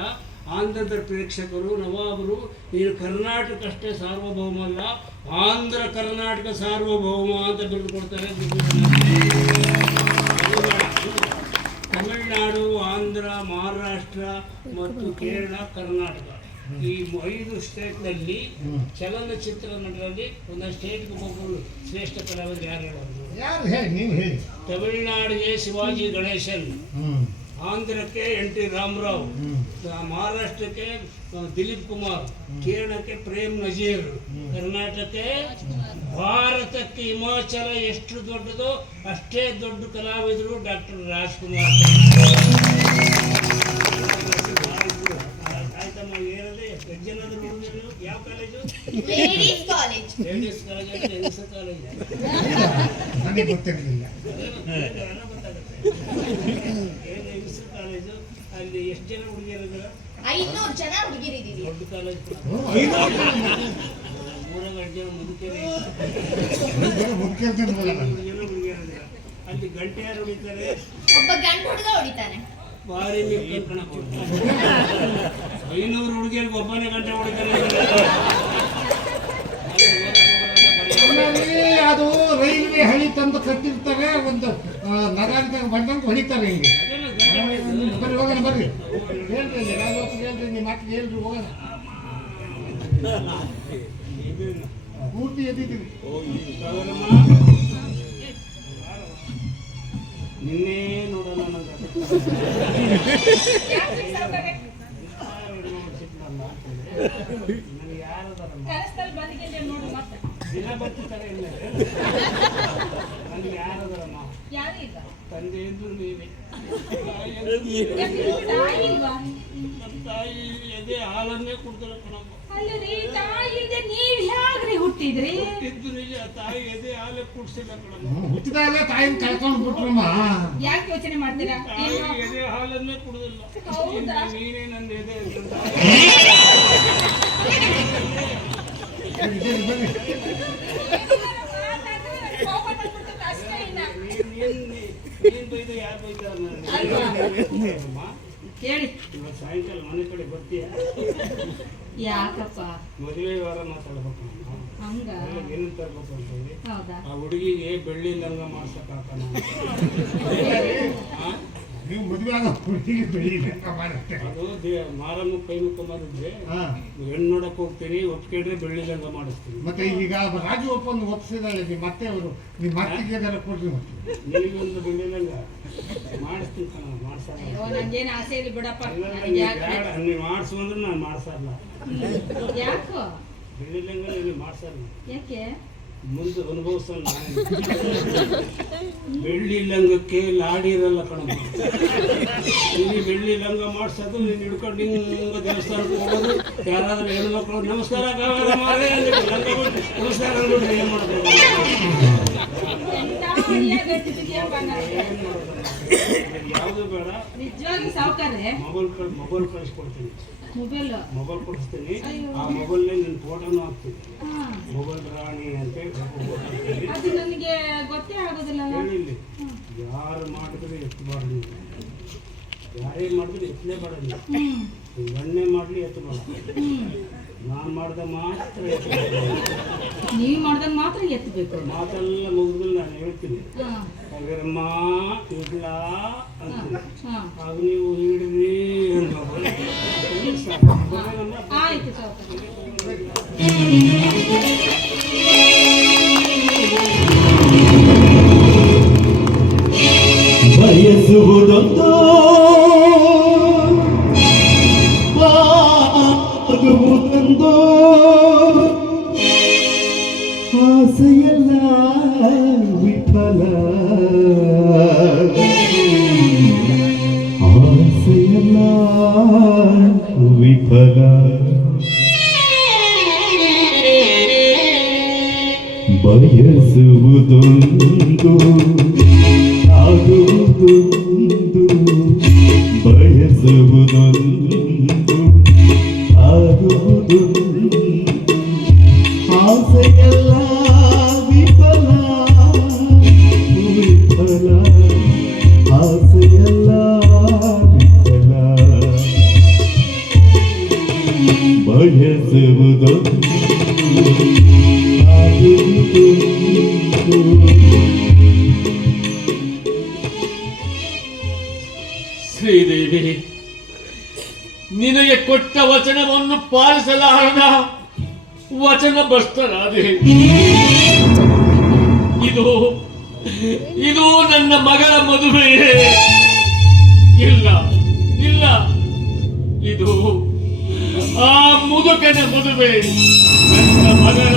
ಆಂಧ್ರದ ಪ್ರೇಕ್ಷಕರು ನವಾಬರು ನೀನು ಕರ್ನಾಟಕ ಅಷ್ಟೇ ಸಾರ್ವಭೌಮ ಅಲ್ಲ, ಆಂಧ್ರ ಕರ್ನಾಟಕ ಸಾರ್ವಭೌಮ ಅಂತ ಬಿರುದು ಕೊಡ್ತಾರೆ. ತಮಿಳುನಾಡು, ಆಂಧ್ರ, ಮಹಾರಾಷ್ಟ್ರ ಮತ್ತು ಕೇರಳ, ಕರ್ನಾಟಕ ಈ 5 ಸ್ಟೇಟ್ನಲ್ಲಿ ಚಲನಚಿತ್ರ ನಟರಲ್ಲಿ ಒಂದೊಂದು ಸ್ಟೇಟ್ಗೆ ಒಬ್ಬರು ಶ್ರೇಷ್ಠ ಕಲಾವಿದರು ಯಾರು ಹೇಳೋದು? ಯಾರು ಹೇಳಿ, ನೀವು ಹೇಳಿ. ತಮಿಳುನಾಡಿಗೆ ಶಿವಾಜಿ ಗಣೇಶನ್, ಆಂಧ್ರಕ್ಕೆ NT ರಾಮರಾವ್, ಮಹಾರಾಷ್ಟ್ರಕ್ಕೆ ದಿಲೀಪ್ ಕುಮಾರ್, ಕೇರಳಕ್ಕೆ ಪ್ರೇಮ್ ನಜೀರ್, ಕರ್ನಾಟಕಕ್ಕೆ ಭಾರತಕ್ಕೆ ಹಿಮಾಚಲ ಎಷ್ಟು ದೊಡ್ಡದೋ ಅಷ್ಟೇ ದೊಡ್ಡ ಕಲಾವಿದರು ಡಾಕ್ಟರ್ ರಾಜ್ಕುಮಾರ್. ಆಯ್ತಮ್ಮ, ಏನದೆ ಎಷ್ಟು ಜನಾದ್ರು ಹುಡುಗರು? ಯಾವ college? Ladies college. Ladies college ಅಂದ್ರೆ ಹೆಂಗಸ ಕಾಲೇಜ್. ನನಗೆ ಗೊತ್ತಿರಲಿಲ್ಲ. ಹೆಂಗಸರ ಕಾಲೇಜು. ಅಲ್ಲಿ ಎಷ್ಟು ಜನ ಹುಡುಗಿಯರಿದ್ದಾರೆ? 500 ಜನ ಹುಡುಗಿರಿದ್ದೀವಿ. ದೊಡ್ಡ ಕಾಲೇಜ್. 3 ಜನ ಮುದುಕರು, ಹುಡುಗಿಯರಿದ್ದಾರೆ. ಅಲ್ಲಿ ಗಂಟೆ ಯಾರು ಹೊಡಿತಾರೆ? ಒಬ್ಬ ಗಂಡು ಹುಡುಗ ಹೊಡಿತಾನೆ. ಭಾರಿ ಕಣಪ್ಪ. 500 ಹುಡುಗಿಯರಿಗೆ ಒಬ್ಬನೇ ಗಂಟೆ ಹೊಡಿತಾರೆ. ಅದು ರೈಲ್ವೆ ಹಳಿ ತಂದು ಕಟ್ಟಿರ್ತಾರೆ, ಒಂದು ನಗಾರಿದಾಗ ಬಂದಂಗೆ ಹೊಡಿತಾರೆ ಹಿಂಗೆ. ಬರ್ರಿ ಹೋಗೋಣ, ಬರ್ರಿ ಹೇಳ್ರಿ, ರಾಜೋತ್ಸವ ಹೇಳ್ರಿ, ನಿಮ್ಮ ಮಾತಿಗೆ ಹೇಳ್ರಿ, ಹೋಗೋಣ. ಪೂರ್ತಿ ಎದ್ದಿದ್ದೀವಿ. ನಿನ್ನೆ ನೋಡೋಣ ನನಗೆ ಯಾರದಾರಮ್ಮ ದಿನ ಬರ್ತಿರ್ತಾರೆ ಇಲ್ಲ ನನಗೆ ಯಾರದಾರಮ್ಮ? ತಂದೆ ಇದ್ರು ನೀವೇ. ನಮ್ಮ ತಾಯಿ ಎದೆ ಹಾಲನ್ನೇ ಕುಡ್ತಾರೆ ಕಣಮ್ಮ. ಹುಟ್ಟಿದ್ರಿ ಇದ್ದು ನಿಜ, ತಾಯಿ ಎದೆ ಹಾಲೇ ಕುಡ್ಸಿಲ್ಲ ಕಣಮ್ಮ. ಹುಟ್ಟಿದಾಗ ತಾಯಿನ ಕಳ್ಕೊಂಡು ಬಿಟ್ರಮ್ಮ. ಯಾಕೆ ಯೋಚನೆ ಮಾಡ್ತೀರಾ? ತಾಯಿ ಎದೆ ಹಾಲನ್ನೇ ಕುಡ್ದಿಲ್ಲ. ನೀನೇ ನನ್ನ ಎದೆ ನೀನ್ ಬೈದ ಯಾರು ಬೈದಾರ? ಹೇಳಿ, ಇವತ್ತು ಸಾಯಂಕಾಲ ಮನೆ ಕಡೆ ಬರ್ತೀಯ? ಯಾಕಪ್ಪ? ಮದುವೆ ವಾರ ಮಾತಾಡ್ಬೇಕು ನಾನು. ಹಂಗ ಏನಂತ ತರ್ಬೇಕು ಅಂತ ಹೇಳಿ ಹೌದಾ? ಆ ಹುಡುಗಿಗೆ ಬೆಳ್ಳಿ ಲಂಗ ಮಾಡ್ಸಕ್ ಹಾಕೋಣ. ನೀವು ಮದುವೆ ಆಗೋ ಹುಡುಗಿಗೆ ಬೆಳ್ಳಿ ಲೆಕ್ಕ ಮಾಡುತ್ತೆ. ಅದು ಮಾರಮ್ಮ ಕೈ ಮುಕ್ಕೊಂಬಂದಿದ್ರೆ ಹೆಣ್ಣು ನೋಡಕ್ ಹೋಗ್ತೀನಿ, ಒಪ್ಕೊಂಡ್ರೆ ಬೆಳ್ಳಿ ಲಂಗ ಮಾಡಿಸ್ತೀನಿ. ಮತ್ತೆ ಈಗ ರಾಜು ಒಪ್ಪಂದು ಒಪ್ಪಿಸಿದಾಳೆ ನಿಮ್ಮ ಮತ್ತೆ ಅವರು, ನಿಮ್ಮ ಮತ್ತಿಗೆ ಅದರ ಕೊಡ್ರಿ. ಮತ್ತೆ ನಿನಗೊಂದು ಬೆಳ್ಳಿ ಲಂಗ ಮಾಡಿಸ್ತೀನಿ ಕಣ, ಮಾಡ್ಸಲ್ಲ. ನಂಗೇನು ಆಸೆ ಇಲ್ಲ ಬಿಡಪ್ಪ. ನೀವು ಮಾಡಿಸು ಅಂದ್ರೆ ನಾನು ಮಾಡ್ಸಲ್ಲ. ಯಾಕೋ? ಬೆಳ್ಳಿ ಲಂಗ ನೀವು ಮಾಡ್ಸಲ್ಲ. ಯಾಕೆ? ಮುಂದೆ ಅನುಭವಿಸಲ್ಲ. ಬೆಳ್ಳಿ ಲಂಗಕ್ಕೆ ಲಾಡಿ ಇರಲ್ಲ ಕಣಮ್ಮ. ನೀನು ಬೆಳ್ಳಿ ಲಂಗ ಮಾಡ್ಸೋದು, ನೀನು ಹಿಡ್ಕೊಂಡು ಹಿಂಗ ದೇವಸ್ಥಾನಕ್ಕೆ ಹೋಗೋದು, ಯಾರಾದ್ರೂ ಹೆಣ್ಮಕ್ಳು ನಮಸ್ಕಾರ ನಮಸ್ಕಾರ ಅಂದ್ಬಿಟ್ಟು ಏನು ಮಾಡ್ಬೇಕು? ಸರಿಯಾಗಿ ಹೇಳ್ತಿದ್ದೀಯಪ್ಪ ನನಗೆ. ಯಾವುದು ಬೇಡ, ನಿಜವಾಗಿ ಸಾವುಕಾರ್ರೆ ಮೊಬೈಲ್ ಕಳಿಸ್ಕೊಡ್ತೀನಿ. ಮೊಬೈಲ್ ಕೊಡಿಸ್ತೀನಿ. ಅಯ್ಯೋ. ಆ ಮೊಬೈಲ್ನಲ್ಲಿ ನಿನ್ನ ಫೋಟೋನು ಹಾಕ್ತೀನಿ. ಹಾ. ಮೊಬೈಲ್ ರಾಣಿ ಅಂತೇಳಿ ಹಾಕ್ತೀನಿ. ಅದು ನನಗೆ ಗೊತ್ತೇ ಆಗೋದಿಲ್ಲ. ಹೇಳಿಲ್ಲಿ ಯಾರು ಮಾಡಿದ್ರೆ ಎತ್ತಬಾರ್ದು ನೀವು. ಯಾರೇ ಮಾಡಿದ್ರೆ ಎತ್ತಲೇಬೇಡ ನೀವು. ಎಣ್ಣೆ ಮಾಡಲಿ ಎತ್ತಬೇಡ. ನಾನು ಮಾಡ್ದೆ ಮಾತ್ರ ಎತ್ತಬೇಕು. ನೀವು ಮಾಡ್ದಾಗ ಮಾತ್ರ ಎತ್ತಬೇಕು. ಮಾತೆಲ್ಲ ಮುಗಿದ್ಮೇಲೆ ನಾನು ಹೇಳ್ತೀನಿ ಹಾಗೇರಮ್ಮ ಇಡ್ಲ ಅಂತೀನಿ. ಆಗ ನೀವು ಹಿಡಿದ್ರಿ ಆಯ್ತು ಸಾವುಕಾರ್ರೆ. ಬಯಸುವುದೊಂದು ಆಗುವುದೊಂದು ಆಸೆಯಲ್ಲ ವಿಫಲ ಆಸೆಯಲ್ಲ ವಿಫಲ ಬಯಸುವುದೊಂದು ಆಗುವುದೊಂದು ಬಯಸುವುದೊಂದು ಆಗುವುದೊಂದು ಆಸೆಯಲ್ಲ ವಿಫಲ ವಿಫಲ ಆಸೆಯಲ್ಲ ವಿಫಲ ಬಯಸುವುದೊಂದು ಶ್ರೀದೇವಿ, ನಿನಗೆ ಕೊಟ್ಟ ವಚನವನ್ನು ಪಾಲಿಸಲಾರದ ವಚನ ಭ್ರಷ್ಟರಾದೆ. ಇದು ನನ್ನ ಮಗಳ ಮದುವೆಯೇ? ಇಲ್ಲ ಇಲ್ಲ, ಇದು ಆ ಮುದುಕನ ಮದುವೆ. ನನ್ನ ಮಗಳ